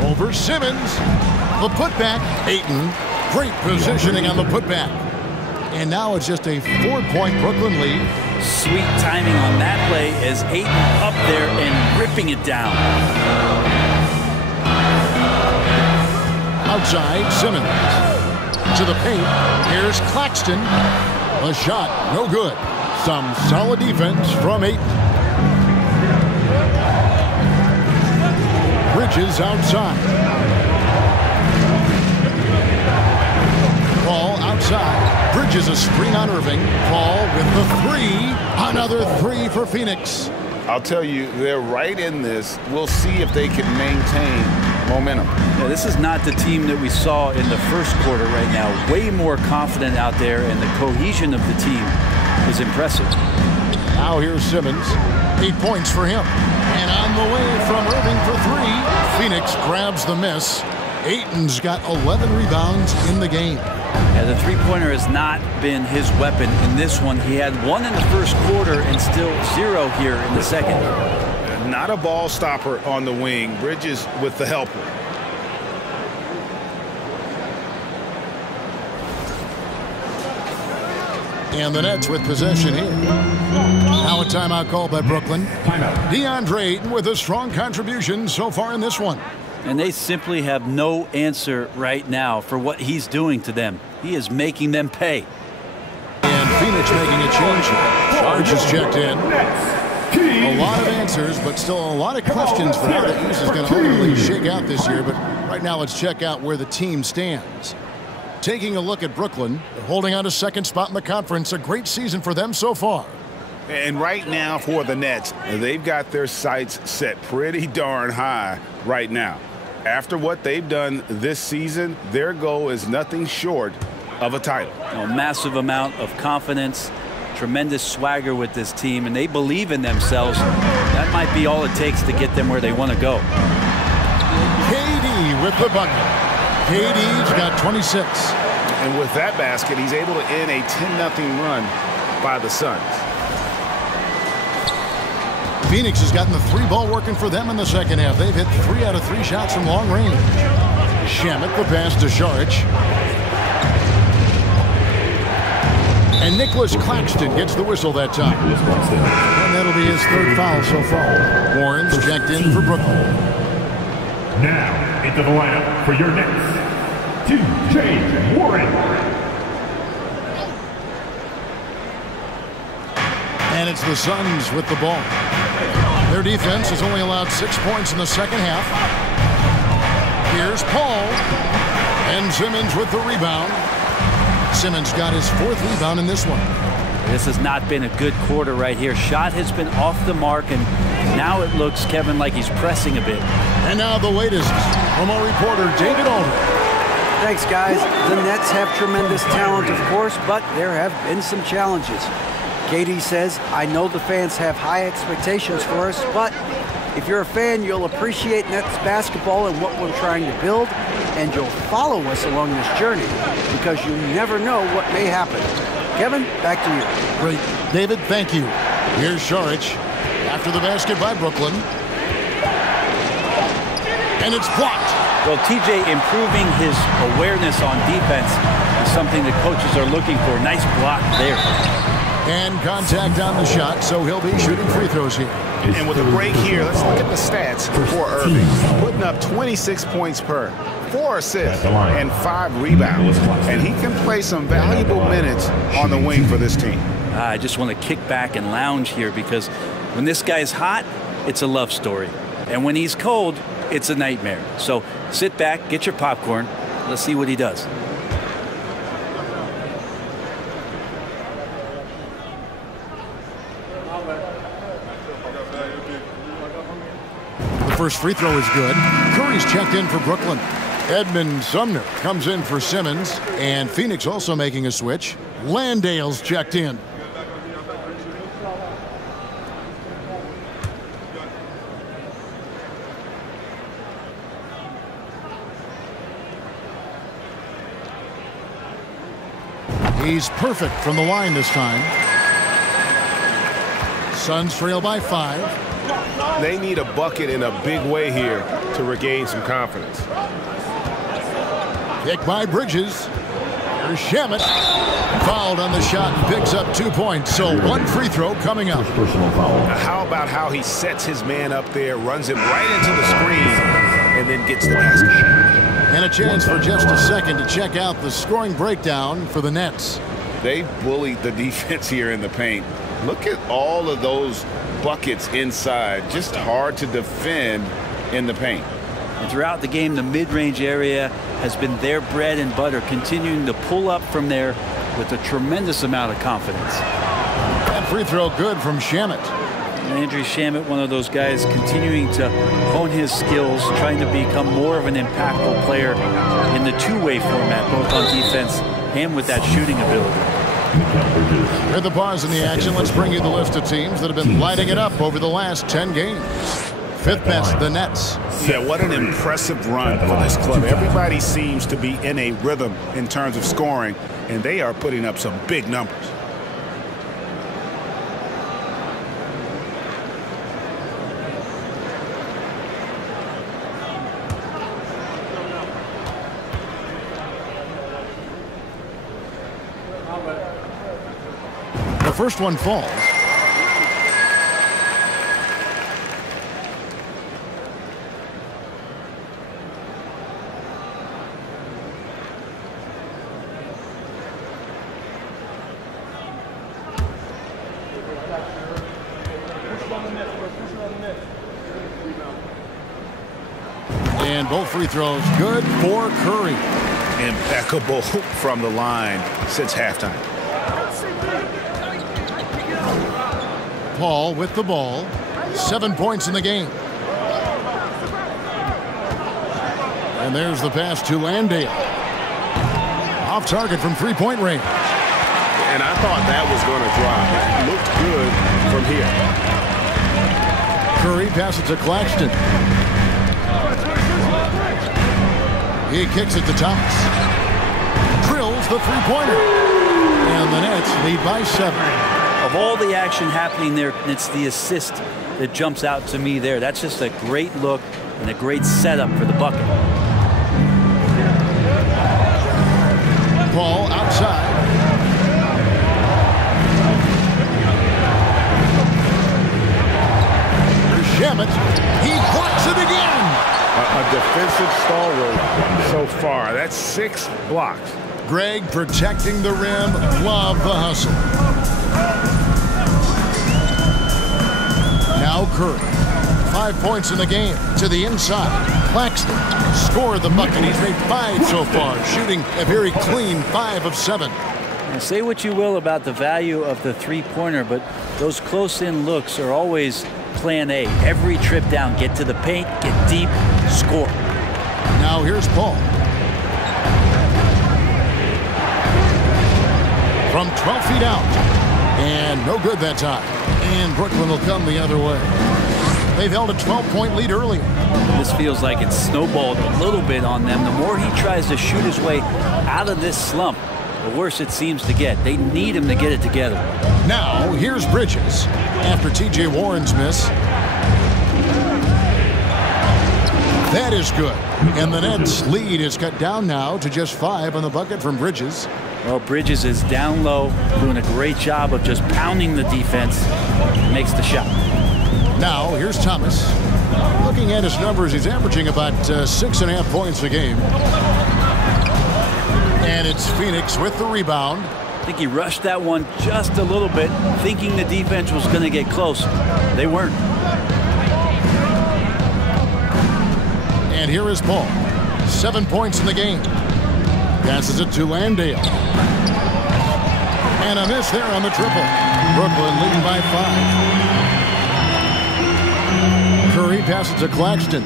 Over Simmons. The putback. Ayton. Great positioning on the putback. And now it's just a 4-point Brooklyn lead. Sweet timing on that play as Ayton up there and ripping it down. Outside, Simmons. To the paint. Here's Claxton. A shot, no good. Some solid defense from Ayton. Bridges outside. Paul outside. Bridges a screen on Irving. Paul with the 3. Another 3 for Phoenix. I'll tell you, they're right in this. We'll see if they can maintain momentum. Yeah, this is not the team that we saw in the first quarter right now. Way more confident out there, and the cohesion of the team is impressive. Now here's Simmons. 8 points for him. And on the way from Irving for 3. Phoenix grabs the miss. Ayton's got 11 rebounds in the game. Yeah, the three-pointer has not been his weapon in this one. He had 1 in the first quarter and still 0 here in the second. Not a ball stopper on the wing. Bridges with the helper. And the Nets with possession here. Now a timeout called by Brooklyn. DeAndre Ayton with a strong contribution so far in this one. And they simply have no answer right now for what he's doing to them. He is making them pay. And Phoenix making a change. Charges checked in. A lot of answers, but still a lot of questions for how the East is going to ultimately shake out this year. But right now, let's check out where the team stands. Taking a look at Brooklyn, they're holding on to second spot in the conference. A great season for them so far. And right now for the Nets, they've got their sights set pretty darn high right now. After what they've done this season, their goal is nothing short of a title. A massive amount of confidence, tremendous swagger with this team, and they believe in themselves. That might be all it takes to get them where they want to go. KD with the bucket. KD's got 26. And with that basket, he's able to end a 10-0 run by the Suns. Phoenix has gotten the 3 ball working for them in the second half. They've hit 3 out of 3 shots from long range. Shamet the pass to Šarić. And Nicholas Claxton gets the whistle that time. And that'll be his third foul so far. Warren's checked in for Brooklyn. Now into the lineup for your next, TJ Warren. And it's the Suns with the ball. Their defense has only allowed 6 points in the second half. Here's Paul. And Simmons with the rebound. Simmons got his 4th rebound in this one. This has not been a good quarter right here. Shot has been off the mark, and now it looks, Kevin, like he's pressing a bit. And now the latest from our reporter, David Aldridge. Thanks, guys. The Nets have tremendous talent, of course, but there have been some challenges. KD says, I know the fans have high expectations for us, but if you're a fan, you'll appreciate Nets basketball and what we're trying to build, and you'll follow us along this journey because you never know what may happen. Kevin, back to you. Great. David, thank you. Here's Šarić after the basket by Brooklyn. And it's blocked. Well, TJ improving his awareness on defense is something the coaches are looking for. Nice block there. And contact on the shot, so he'll be shooting free throws here. And with a break here, let's look at the stats for Irving. Putting up 26 points per, 4 assists, and 5 rebounds. And he can play some valuable minutes on the wing for this team. I just want to kick back and lounge here because when this guy's hot, it's a love story. And when he's cold, it's a nightmare. So sit back, get your popcorn. Let's see what he does. The first free throw is good. Curry's checked in for Brooklyn. Edmund Sumner comes in for Simmons. And Phoenix also making a switch. Landale's checked in. He's perfect from the line this time. Suns trail by 5. They need a bucket in a big way here to regain some confidence. Pick by Bridges. Here's Shamet. Fouled on the shot and picks up 2 points. So 1 free throw coming up. Now how about how he sets his man up there, runs him right into the screen, and then gets the basket. And a chance for just a second to check out the scoring breakdown for the Nets. They bullied the defense here in the paint. Look at all of those buckets inside. Just hard to defend in the paint. And throughout the game, the mid-range area has been their bread and butter, continuing to pull up from there with a tremendous amount of confidence. That free throw good from Shamet. Landry Shamet, one of those guys continuing to hone his skills, trying to become more of an impactful player in the two-way format, both on defense and with that shooting ability. With the pause in the action, let's bring you the list of teams that have been lighting it up over the last 10 games. 5th best, the Nets. Yeah, what an impressive run for this club. Everybody seems to be in a rhythm in terms of scoring, and they are putting up some big numbers. The first one falls. And both free throws good for Curry. Impeccable from the line since halftime. Paul with the ball. 7 points in the game. And there's the pass to Landale. Off target from three-point range. And I thought that was going to drop. It looked good from here. Curry passes to Claxton. He kicks it to Thomas. Drills the three-pointer. And the Nets lead by 7. Of all the action happening there, it's the assist that jumps out to me there. That's just a great look and a great setup for the bucket. Paul outside. Shamet, he blocks it again. A defensive stalwart so far. That's 6 blocks. Greg protecting the rim. Love the hustle. Now Curry. 5 points in the game. To the inside. Claxton scored the bucket. He's made 5 so far. Shooting a very clean 5 of 7. And say what you will about the value of the three-pointer, but those close-in looks are always plan A. Every trip down, get to the paint, get deep, score. Now here's Paul. From 12 feet out. And no good that time. And Brooklyn will come the other way. They've held a 12-point lead earlier. This feels like it's snowballed a little bit on them. The more he tries to shoot his way out of this slump, the worse it seems to get. They need him to get it together. Now, here's Bridges after T.J. Warren's miss. That is good. And the Nets' lead is cut down now to just 5 on the bucket from Bridges. Well, Bridges is down low, doing a great job of just pounding the defense. Makes the shot. Now, here's Thomas. Looking at his numbers, he's averaging about 6.5 points a game. And it's Phoenix with the rebound. I think he rushed that one just a little bit, thinking the defense was going to get close. They weren't. And here is Paul. 7 points in the game. Passes it to Landale. And a miss there on the triple. Brooklyn leading by 5. Curry passes to Claxton.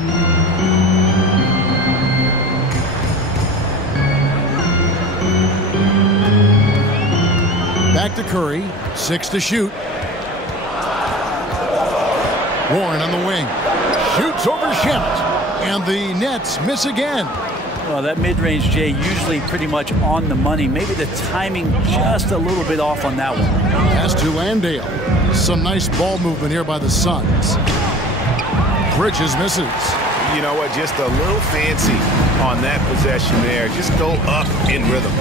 Back to Curry. 6 to shoot. Warren on the wing. Shoots over Shamet. And the Nets miss again. Well, that mid-range, Jay, usually pretty much on the money. Maybe the timing just a little bit off on that one. Pass to Landale. Some nice ball movement here by the Suns. Bridges misses. You know what? Just a little fancy on that possession there. Just go up in rhythm.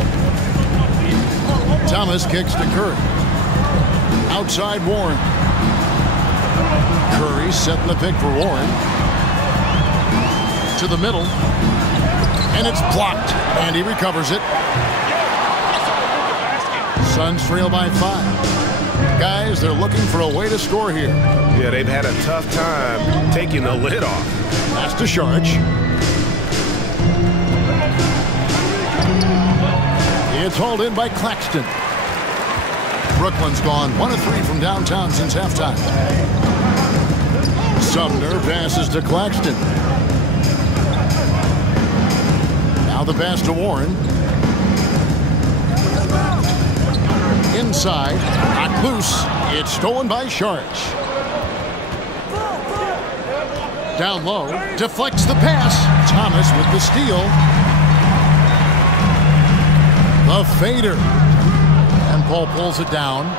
Thomas kicks to Curry. Outside Warren. Curry setting the pick for Warren. To the middle. And it's blocked. And he recovers it. Suns trail by 5. Guys, they're looking for a way to score here. Yeah, they've had a tough time taking the lid off. Pass to Sharge. It's hauled in by Claxton. Brooklyn's gone 1 of 3 from downtown since halftime. Sumner passes to Claxton. Now the pass to Warren. Inside, knocked loose. It's stolen by Sharge. Down low, deflects the pass. Thomas with the steal. The fader. And Paul pulls it down.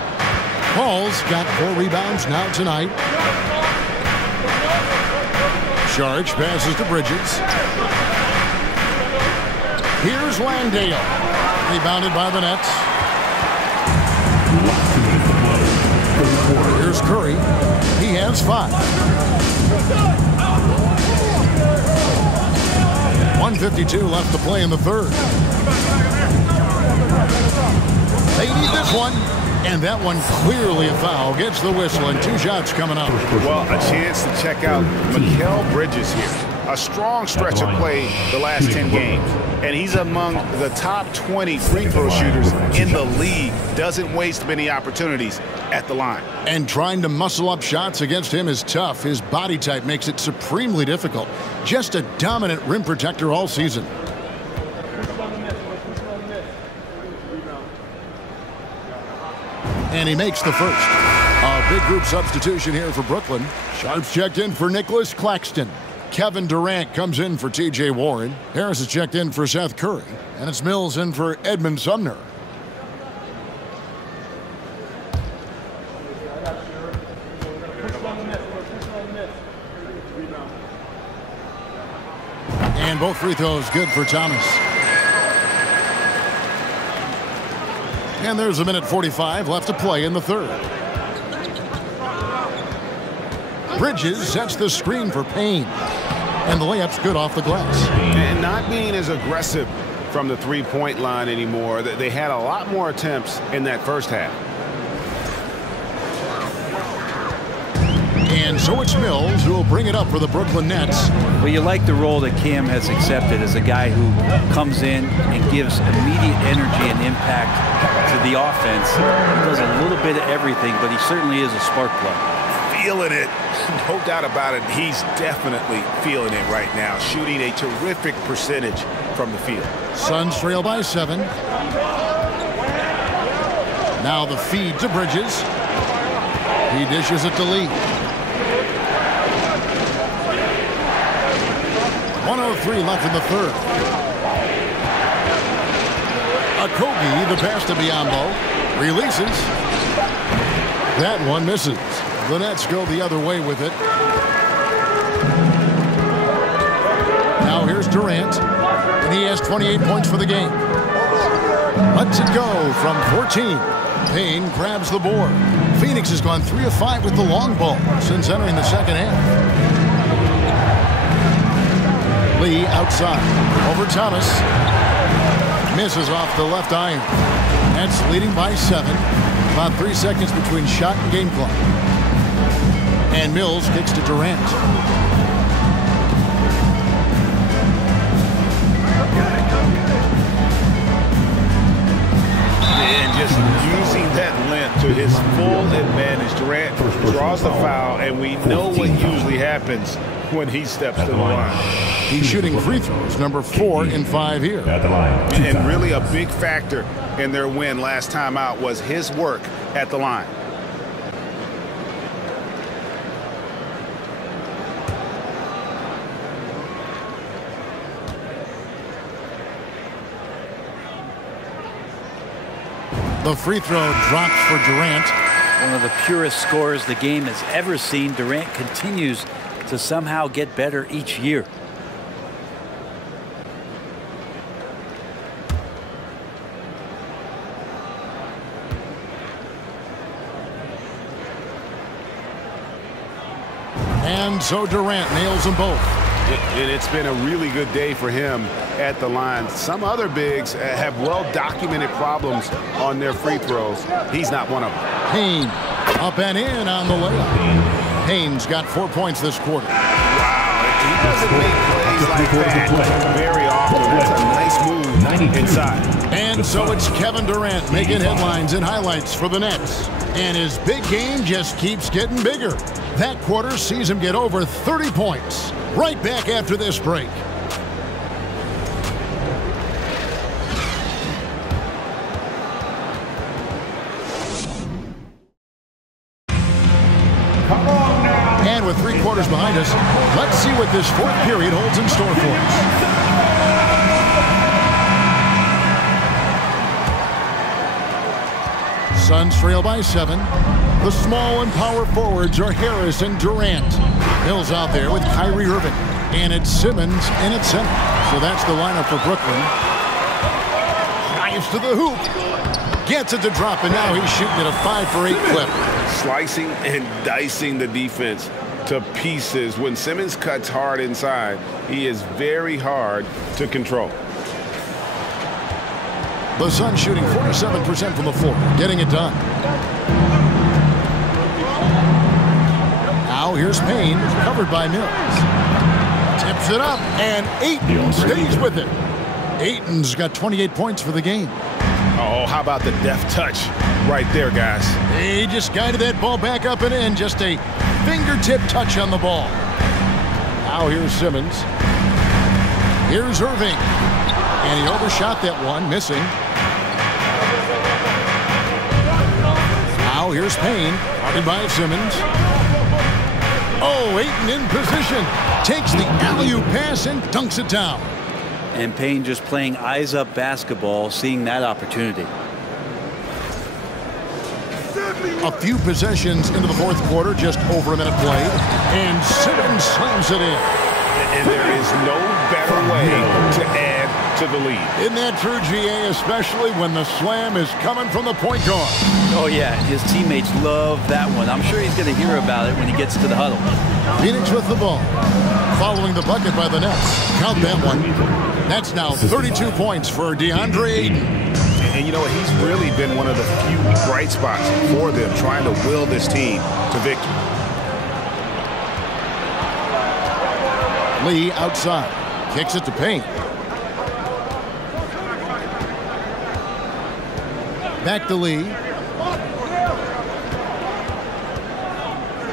Paul's got 4 rebounds now tonight. Sharge passes to Bridges. Here's Landale. Rebounded by the Nets. Here's Curry. He has 5. 1:52 left to play in the third. They need this one. And that one clearly a foul. Gets the whistle and 2 shots coming up. Well, a chance to check out Mikal Bridges here. A strong stretch of play the last 10 games. And he's among the top 20 free throw shooters in the league. Doesn't waste many opportunities at the line. And trying to muscle up shots against him is tough. His body type makes it supremely difficult. Just a dominant rim protector all season. And he makes the first. A big group substitution here for Brooklyn. Sharps checked in for Nicholas Claxton. Kevin Durant comes in for T.J. Warren. Harris is checked in for Seth Curry. And it's Mills in for Edmund Sumner. And both free throws good for Thomas. And there's a minute 45 left to play in the third. Bridges sets the screen for Payne. And the layup's good off the glass. And not being as aggressive from the three-point line anymore. They had a lot more attempts in that first half. And so it's Mills who will bring it up for the Brooklyn Nets. Well, you like the role that Cam has accepted as a guy who comes in and gives immediate energy and impact to the offense. He does a little bit of everything, but he certainly is a spark plug. Feeling it. No doubt about it. He's definitely feeling it right now. Shooting a terrific percentage from the field. Suns trail by 7. Now the feed to Bridges. He dishes it to Lee. 1:03 left in the third. Okogie, the pass to Biyombo. Releases. That one misses. The Nets go the other way with it. Now here's Durant. And he has 28 points for the game. Lets it go from 14. Payne grabs the board. Phoenix has gone 3 of 5 with the long ball since entering the second half. Lee outside. Over Thomas. Misses off the left iron. Nets leading by 7. About 3 seconds between shot and game clock. And Mills kicks to Durant. And just using that length to his full advantage. Durant draws the foul, and we know what usually happens when he steps to the line. He's shooting free throws, number 4 in 5 here. At the line. And really a big factor in their win last time out was his work at the line. The free throw drops for Durant. One of the purest scorers the game has ever seen. Durant continues to somehow get better each year. And so Durant nails them both. And it's been a really good day for him at the line. Some other bigs have well-documented problems on their free throws. He's not one of them. Payne up and in on the layup. Payne's got 4 points this quarter. Wow, he doesn't make plays like that very often. That's a nice move inside. And so it's Kevin Durant making headlines and highlights for the Nets. And his big game just keeps getting bigger. That quarter sees him get over 30 points. Right back after this break. And with 3 quarters behind us, let's see what this 4th period holds in store for us. Suns trail by 7. The small and power forwards are Harris and Durant. Mills out there with Kyrie Irving. And it's Simmons in at center. So that's the lineup for Brooklyn. Drives to the hoop. Gets it to drop, and now he's shooting at a 5 for 8 clip. Slicing and dicing the defense to pieces. When Simmons cuts hard inside, he is very hard to control. The Suns shooting 47% from the floor, getting it done. Now here's Payne, covered by Mills. Tips it up, and Ayton stays with it. Ayton's got 28 points for the game. Oh, how about the deft touch right there, guys? He just guided that ball back up and in. Just a fingertip touch on the ball. Now here's Simmons. Here's Irving. And he overshot that one, missing. Now here's Payne, guarded by Simmons. Oh, Ayton in position. Takes the alley-oop pass and dunks it down. And Payne just playing eyes-up basketball, seeing that opportunity. A few possessions into the 4th quarter, just over a minute played. And Simmons slams it in. And there is no better way to add to the lead. Isn't that true, GA, especially when the slam is coming from the point guard? Oh, yeah, his teammates love that one. I'm sure he's going to hear about it when he gets to the huddle. Phoenix with the ball. Following the bucket by the Nets. Count that one. That's now 32 points for DeAndre Ayton. And you know what? He's really been one of the few bright spots for them, trying to will this team to victory. Lee outside. Kicks it to Payne. Back to Lee.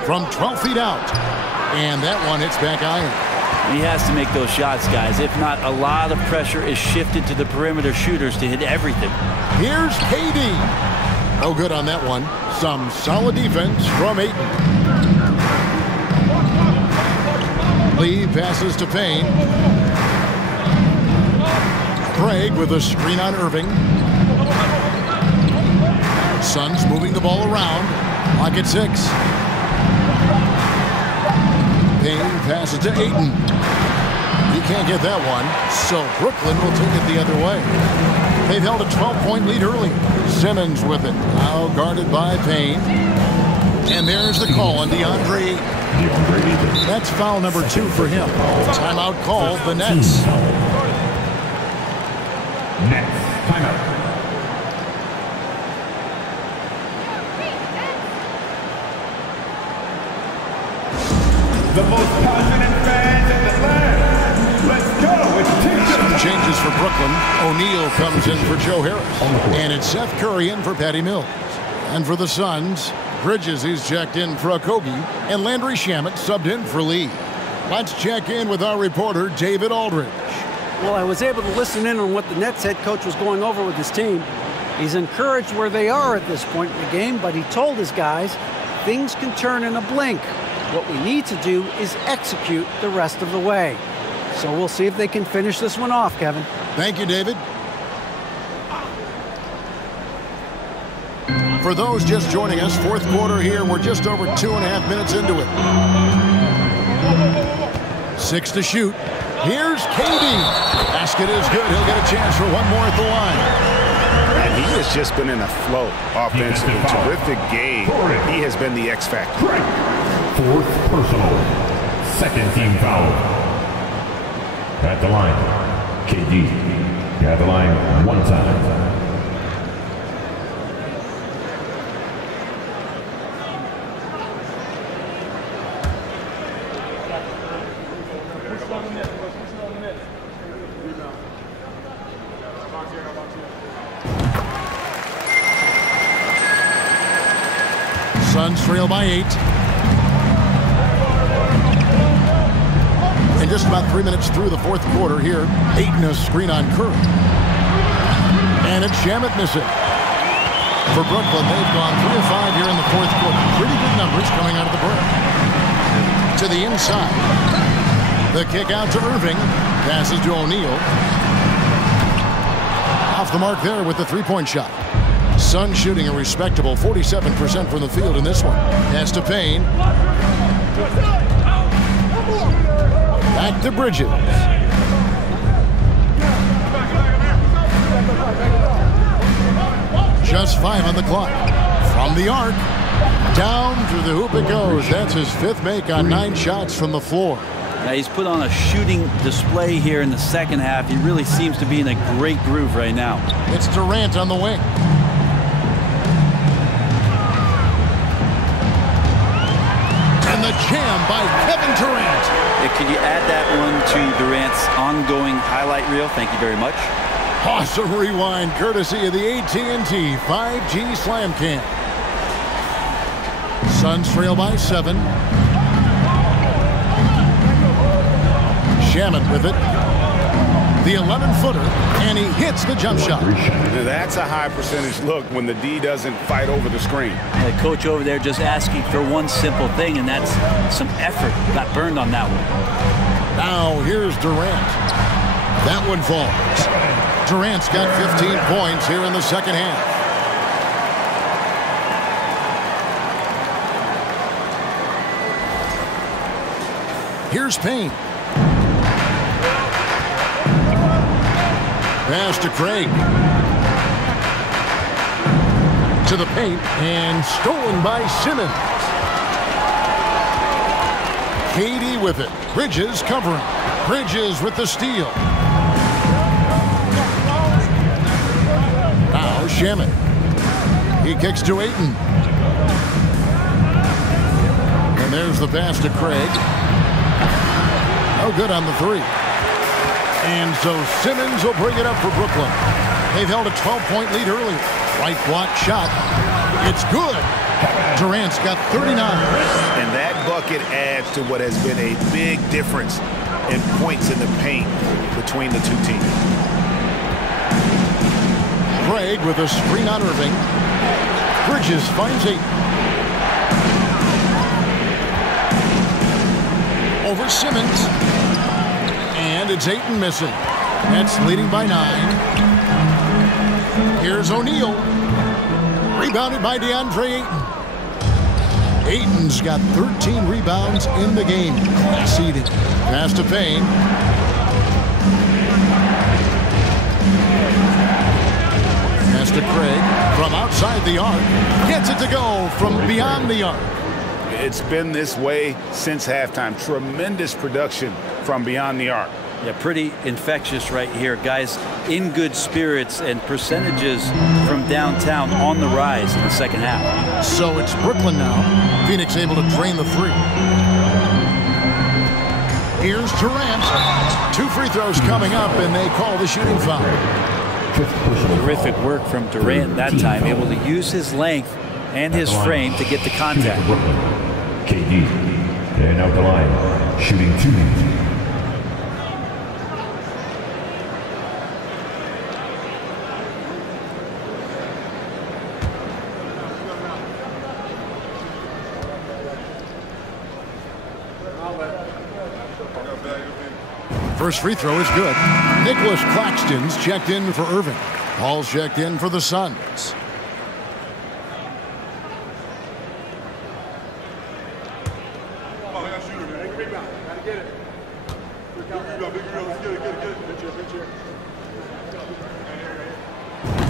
From 12 feet out. And that one hits back iron. He has to make those shots, guys. If not, a lot of pressure is shifted to the perimeter shooters to hit everything. Here's KD. No good on that one. Some solid defense from Ayton. Lee passes to Payne. Craig with a screen on Irving. Suns moving the ball around. Clock at 6. Payne passes to Ayton. He can't get that one, so Brooklyn will take it the other way. They've held a 12-point lead early. Simmons with it. Now guarded by Payne. And there's the call on DeAndre Ayton. That's foul number 2 for him. Timeout called the Nets. Nets, timeout. The most passionate fans in the land. Let's go. It's Some changes for Brooklyn. O'Neal comes in for Joe Harris. And it's Seth Curry in for Patty Mills. And for the Suns, Bridges is checked in for Okogie. And Landry Shamet subbed in for Lee. Let's check in with our reporter, David Aldridge. Well, I was able to listen in on what the Nets head coach was going over with his team. He's encouraged where they are at this point in the game, but he told his guys things can turn in a blink. What we need to do is execute the rest of the way. So we'll see if they can finish this one off, Kevin. Thank you, David. For those just joining us, fourth quarter here. We're just over 2.5 minutes into it. 6 to shoot. Here's KD. Basket is good. He'll get a chance for one more at the line. And he has just been in a flow offensively. Terrific game. He has been the X factor. Fourth personal. Second team foul. At the line. KD. At the line one time. Suns trail by 8. And just about 3 minutes through the fourth quarter here, Ayton a screen on Curry. And it's Shamet missing. For Brooklyn, they've gone 3 of 5 here in the fourth quarter. Pretty good numbers coming out of the break. To the inside. The kick out to Irving. Passes to O'Neal. Off the mark there with the three-point shot. Suns shooting a respectable 47% from the field in this one. Pass to Payne. Back to Bridges. Just 5 on the clock. From the arc. Down through the hoop it goes. That's his 5th make on 9 shots from the floor. Now he's put on a shooting display here in the second half. He really seems to be in a great groove right now. It's Durant on the wing. And the jam by Kevin Durant. Can you add that one to Durant's ongoing highlight reel? Thank you very much. Awesome rewind courtesy of the AT&T 5G Slam Cam. Suns trail by 7. Shamet with it. The 11-footer, and he hits the jump shot. That's a high percentage look when the D doesn't fight over the screen. The coach over there just asking for one simple thing, and that's some effort. Got burned on that one. Now here's Durant. That one falls. Durant's got 15 points here in the second half. Here's Payne. Pass to Craig. To the paint and stolen by Simmons. KD with it. Bridges covering. Bridges with the steal. Now Shamet. He kicks to Ayton. And there's the pass to Craig. No good on the three. And so Simmons will bring it up for Brooklyn. They've held a 12-point lead earlier. Right block shot. It's good. Durant's got 39. And that bucket adds to what has been a big difference in points in the paint between the two teams. Craig with a screen on Irving. Bridges finds Ayton. Over Simmons. And it's Ayton missing. Nets leading by 9. Here's O'Neal. Rebounded by DeAndre Ayton. Ayton's got 13 rebounds in the game. Class eating. Pass to Payne. Pass to Craig from outside the arc. Gets it to go from beyond the arc. It's been this way since halftime. Tremendous production from beyond the arc. Yeah, pretty infectious right here. Guys in good spirits and percentages from downtown on the rise in the second half. So it's Brooklyn now. Phoenix able to drain the three. Here's Durant. 2 free throws coming up, and they call the shooting foul. Terrific work from Durant that time, able to use his length and his frame to get the contact. KD, and out the line, shooting 2. First free throw is good. Nicholas Claxton's checked in for Irving. Paul's checked in for the Suns.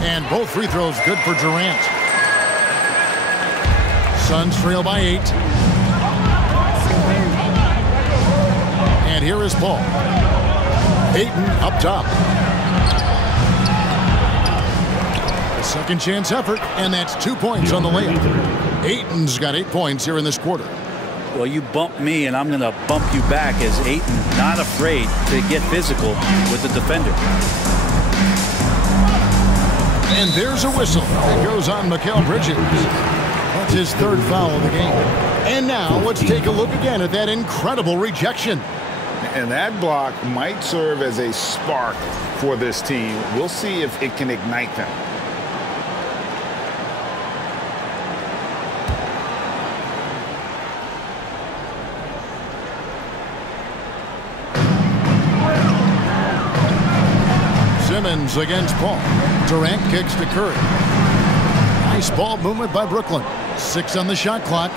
And both free throws good for Durant. Suns trail by 8. And here is Paul. Ayton up top. A second chance effort, and that's 2 points on the layup. Ayton's got 8 points here in this quarter. Well, you bump me, and I'm going to bump you back as Ayton not afraid to get physical with the defender. And there's a whistle. It goes on Mikal Bridges. That's his 3rd foul of the game. And now let's take a look again at that incredible rejection. And that block might serve as a spark for this team. We'll see if it can ignite them. Simmons against Paul. Durant kicks to Curry. Nice ball movement by Brooklyn. 6 on the shot clock.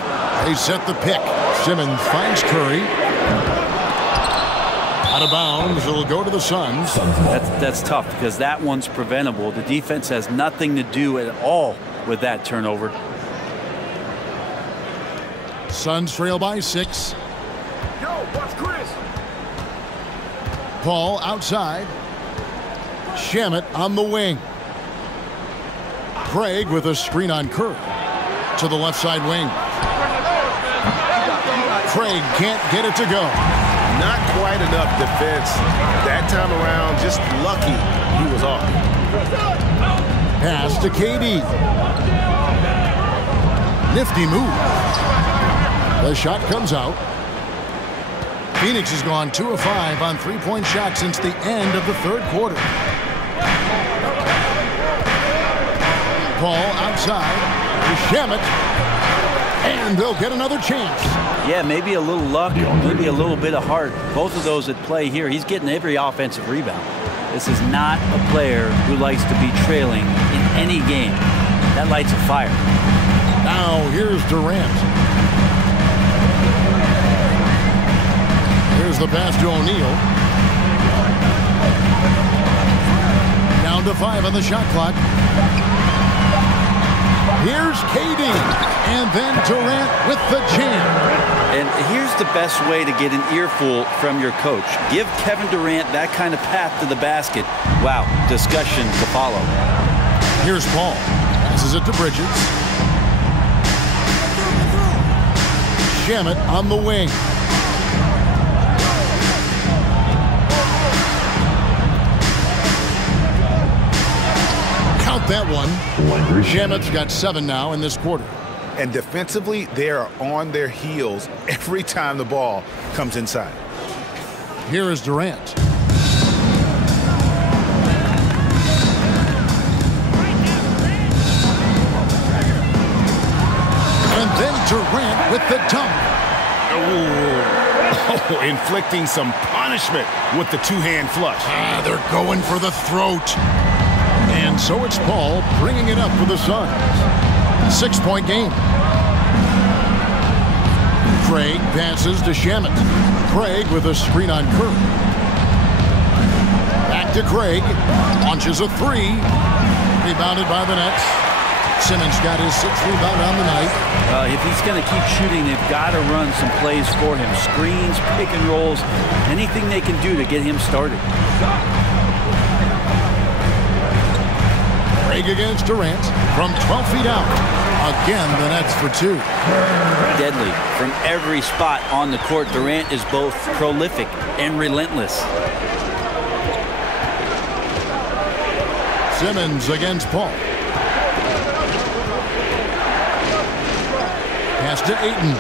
They set the pick. Simmons finds Curry. Out of bounds. It'll go to the Suns. That's tough because that one's preventable. The defense has nothing to do at all with that turnover. Suns trail by 6. Yo, watch Chris. Paul outside. Shamet on the wing. Craig with a screen on Curry. To the left side wing. Craig can't get it to go. Not quite enough defense. That time around, just lucky he was off. Pass to KD. Nifty move. The shot comes out. Phoenix has gone 2 of 5 on 3-point shots since the end of the 3rd quarter. Paul outside. Shamet. And they'll get another chance. Yeah, maybe a little luck, maybe a little bit of heart. Both of those at play here. He's getting every offensive rebound. This is not a player who likes to be trailing in any game. That lights a fire. Now here's Durant. Here's the pass to O'Neal. to 5 on the shot clock. Here's KD, and then Durant with the jam. And here's the best way to get an earful from your coach. Give Kevin Durant that kind of path to the basket. Wow, discussion to follow. Here's Paul. Passes it to Bridges. Shamet on the wing. Count that one. Shamet's got 7 now in this quarter. And defensively, they are on their heels every time the ball comes inside. Here is Durant. And then Durant with the dunk. Oh, inflicting some punishment with the two-hand flush. They're going for the throat. And so it's Paul bringing it up for the Suns. 6-point game. Craig passes to Shamet. Craig with a screen on Kerr. Back to Craig. Launches a 3. Rebounded by the Nets. Simmons got his 6th rebound on the night. If he's going to keep shooting, they've got to run some plays for him. Screens, pick and rolls, anything they can do to get him started. Craig against Durant from 12 feet out. Again, the Nets for 2. Deadly. From every spot on the court, Durant is both prolific and relentless. Simmons against Paul. Pass to Ayton.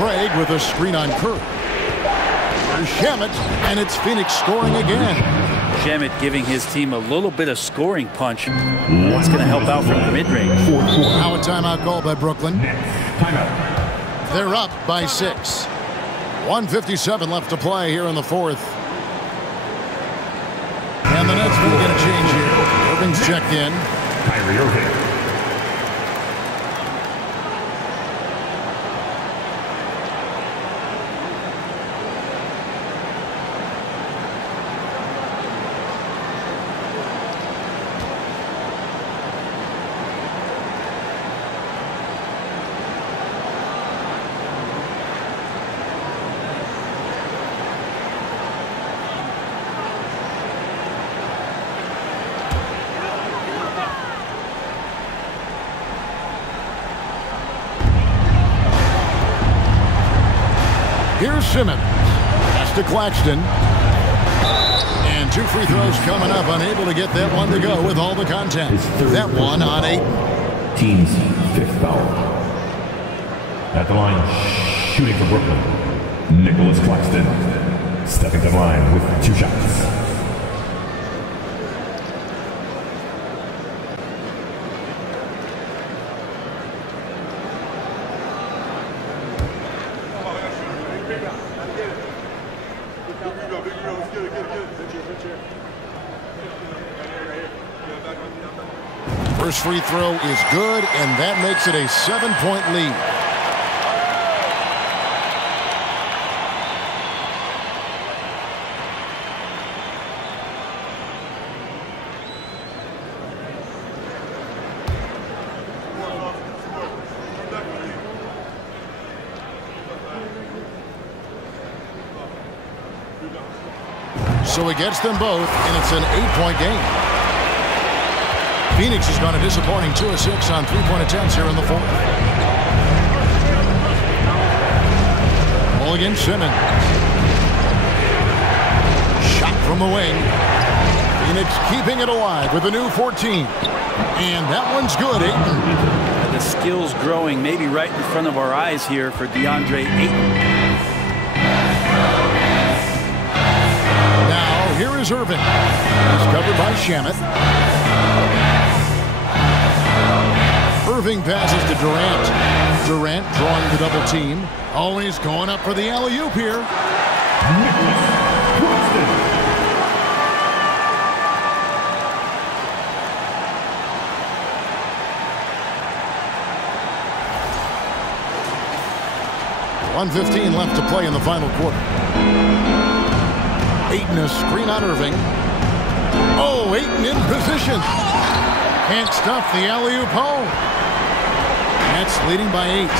Craig with a screen on Kerr. There's Shamet, and it's Phoenix scoring again. Shamet giving his team a little bit of scoring punch. That's going to help out from the mid-range. Now a timeout call by Brooklyn. They're up by 6. 1:57 left to play here in the 4th. And the Nets will get a change here. Irving's checked in. Kyrie Irving. Here's Simmons. That's to Claxton. And 2 free throws coming up. Unable to get that one to go with all the content. That one on 8. Team's 5th foul. At the line, shooting for Brooklyn, Nicholas Claxton. Stepping to the line with 2 shots. First free throw is good, and that makes it a 7-point lead. So he gets them both, and it's an 8-point game. Phoenix has gone a disappointing 2 of 6 on 3-point attempts here in the 4th. Ball against Simmons. Shot from the wing. Phoenix keeping it alive with a new 14. And that one's good, Ayton. The skills growing maybe right in front of our eyes here for DeAndre Ayton. Now, here is Irving. He's covered by Shamet. Irving passes to Durant. Durant drawing the double team. Always going up for the alley-oop here. .1:15 left to play in the final quarter. Ayton a screen on Irving. Oh, Ayton in position. Can't stuff the alley-oop home. Nets leading by 8.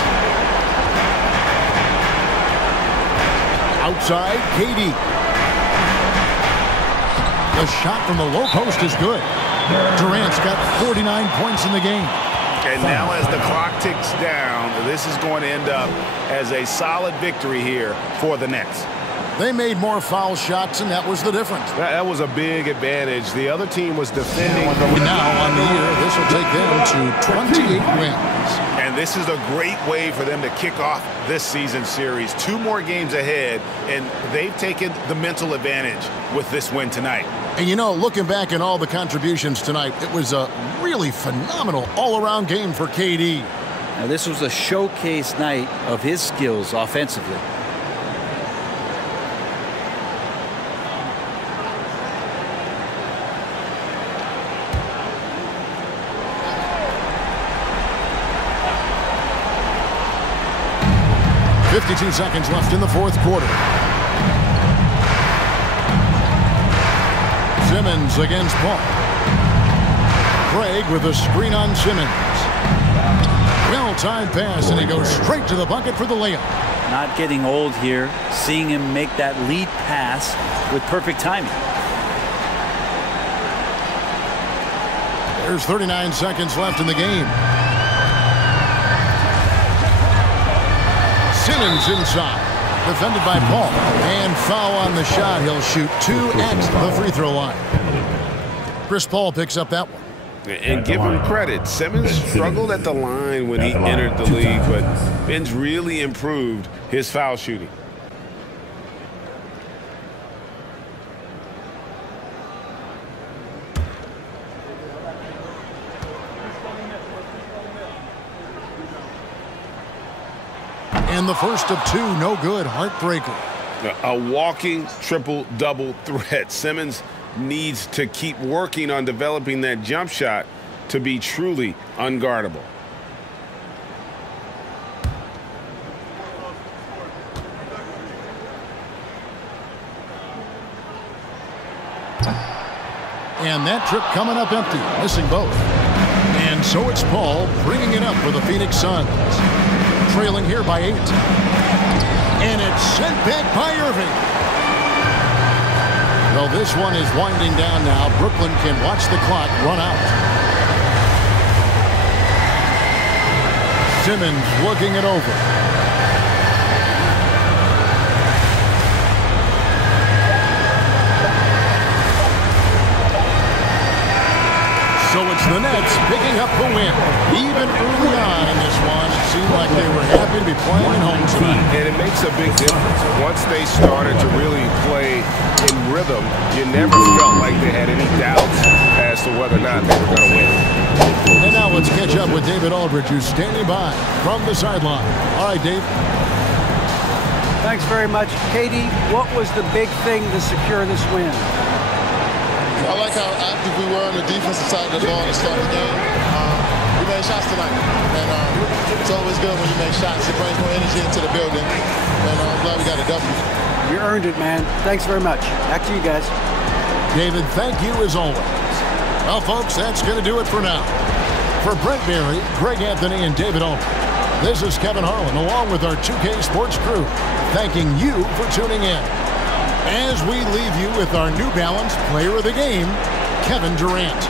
Outside, KD. The shot from the low post is good. Durant's got 49 points in the game. And now as the clock ticks down, this is going to end up as a solid victory here for the Nets. They made more foul shots, and that was the difference. That was a big advantage. The other team was defending. Now on the year, this will take them to 28 wins. And this is a great way for them to kick off this season series. 2 more games ahead, and they've taken the mental advantage with this win tonight. And you know, looking back at all the contributions tonight, it was a really phenomenal all-around game for KD. Now, this was a showcase night of his skills offensively. .52 seconds left in the fourth quarter. Simmons against Paul. Craig with a screen on Simmons. Well-timed pass, and he goes straight to the bucket for the layup. Not getting old here, seeing him make that lead pass with perfect timing. There's 39 seconds left in the game. Simmons inside. Defended by Paul. And foul on the shot. He'll shoot 2 at the free throw line. Chris Paul picks up that one. And give him credit. Simmons struggled at the line when he entered the league, but Ben's really improved his foul shooting. And the first of 2, no good. Heartbreaker. A walking triple-double threat. Simmons needs to keep working on developing that jump shot to be truly unguardable. And that trip coming up empty, missing both. And so it's Paul bringing it up for the Phoenix Suns. Trailing here by 8. And it's sent back by Irving. Well, this one is winding down now. Brooklyn can watch the clock run out. Simmons looking it over. So it's the Nets picking up the win. Even early on in this one, it seemed like they were happy to be playing at home tonight. And it makes a big difference. Once they started to really play in rhythm, you never felt like they had any doubts as to whether or not they were going to win. And now let's catch up with David Aldridge, who's standing by from the sideline. All right, Dave. Thanks very much. Katie, what was the big thing to secure this win? I like how active we were on the defensive side of the ball to start the game. We made shots tonight, and it's always good when you make shots. It brings more energy into the building, and I'm glad we got a W. You earned it, man. Thanks very much. Back to you guys. David, thank you as always. Well, folks, that's going to do it for now. For Brent Berry, Greg Anthony, and David Aldridge, this is Kevin Harlan, along with our 2K Sports crew, thanking you for tuning in. As we leave you with our New Balance Player of the Game, Kevin Durant.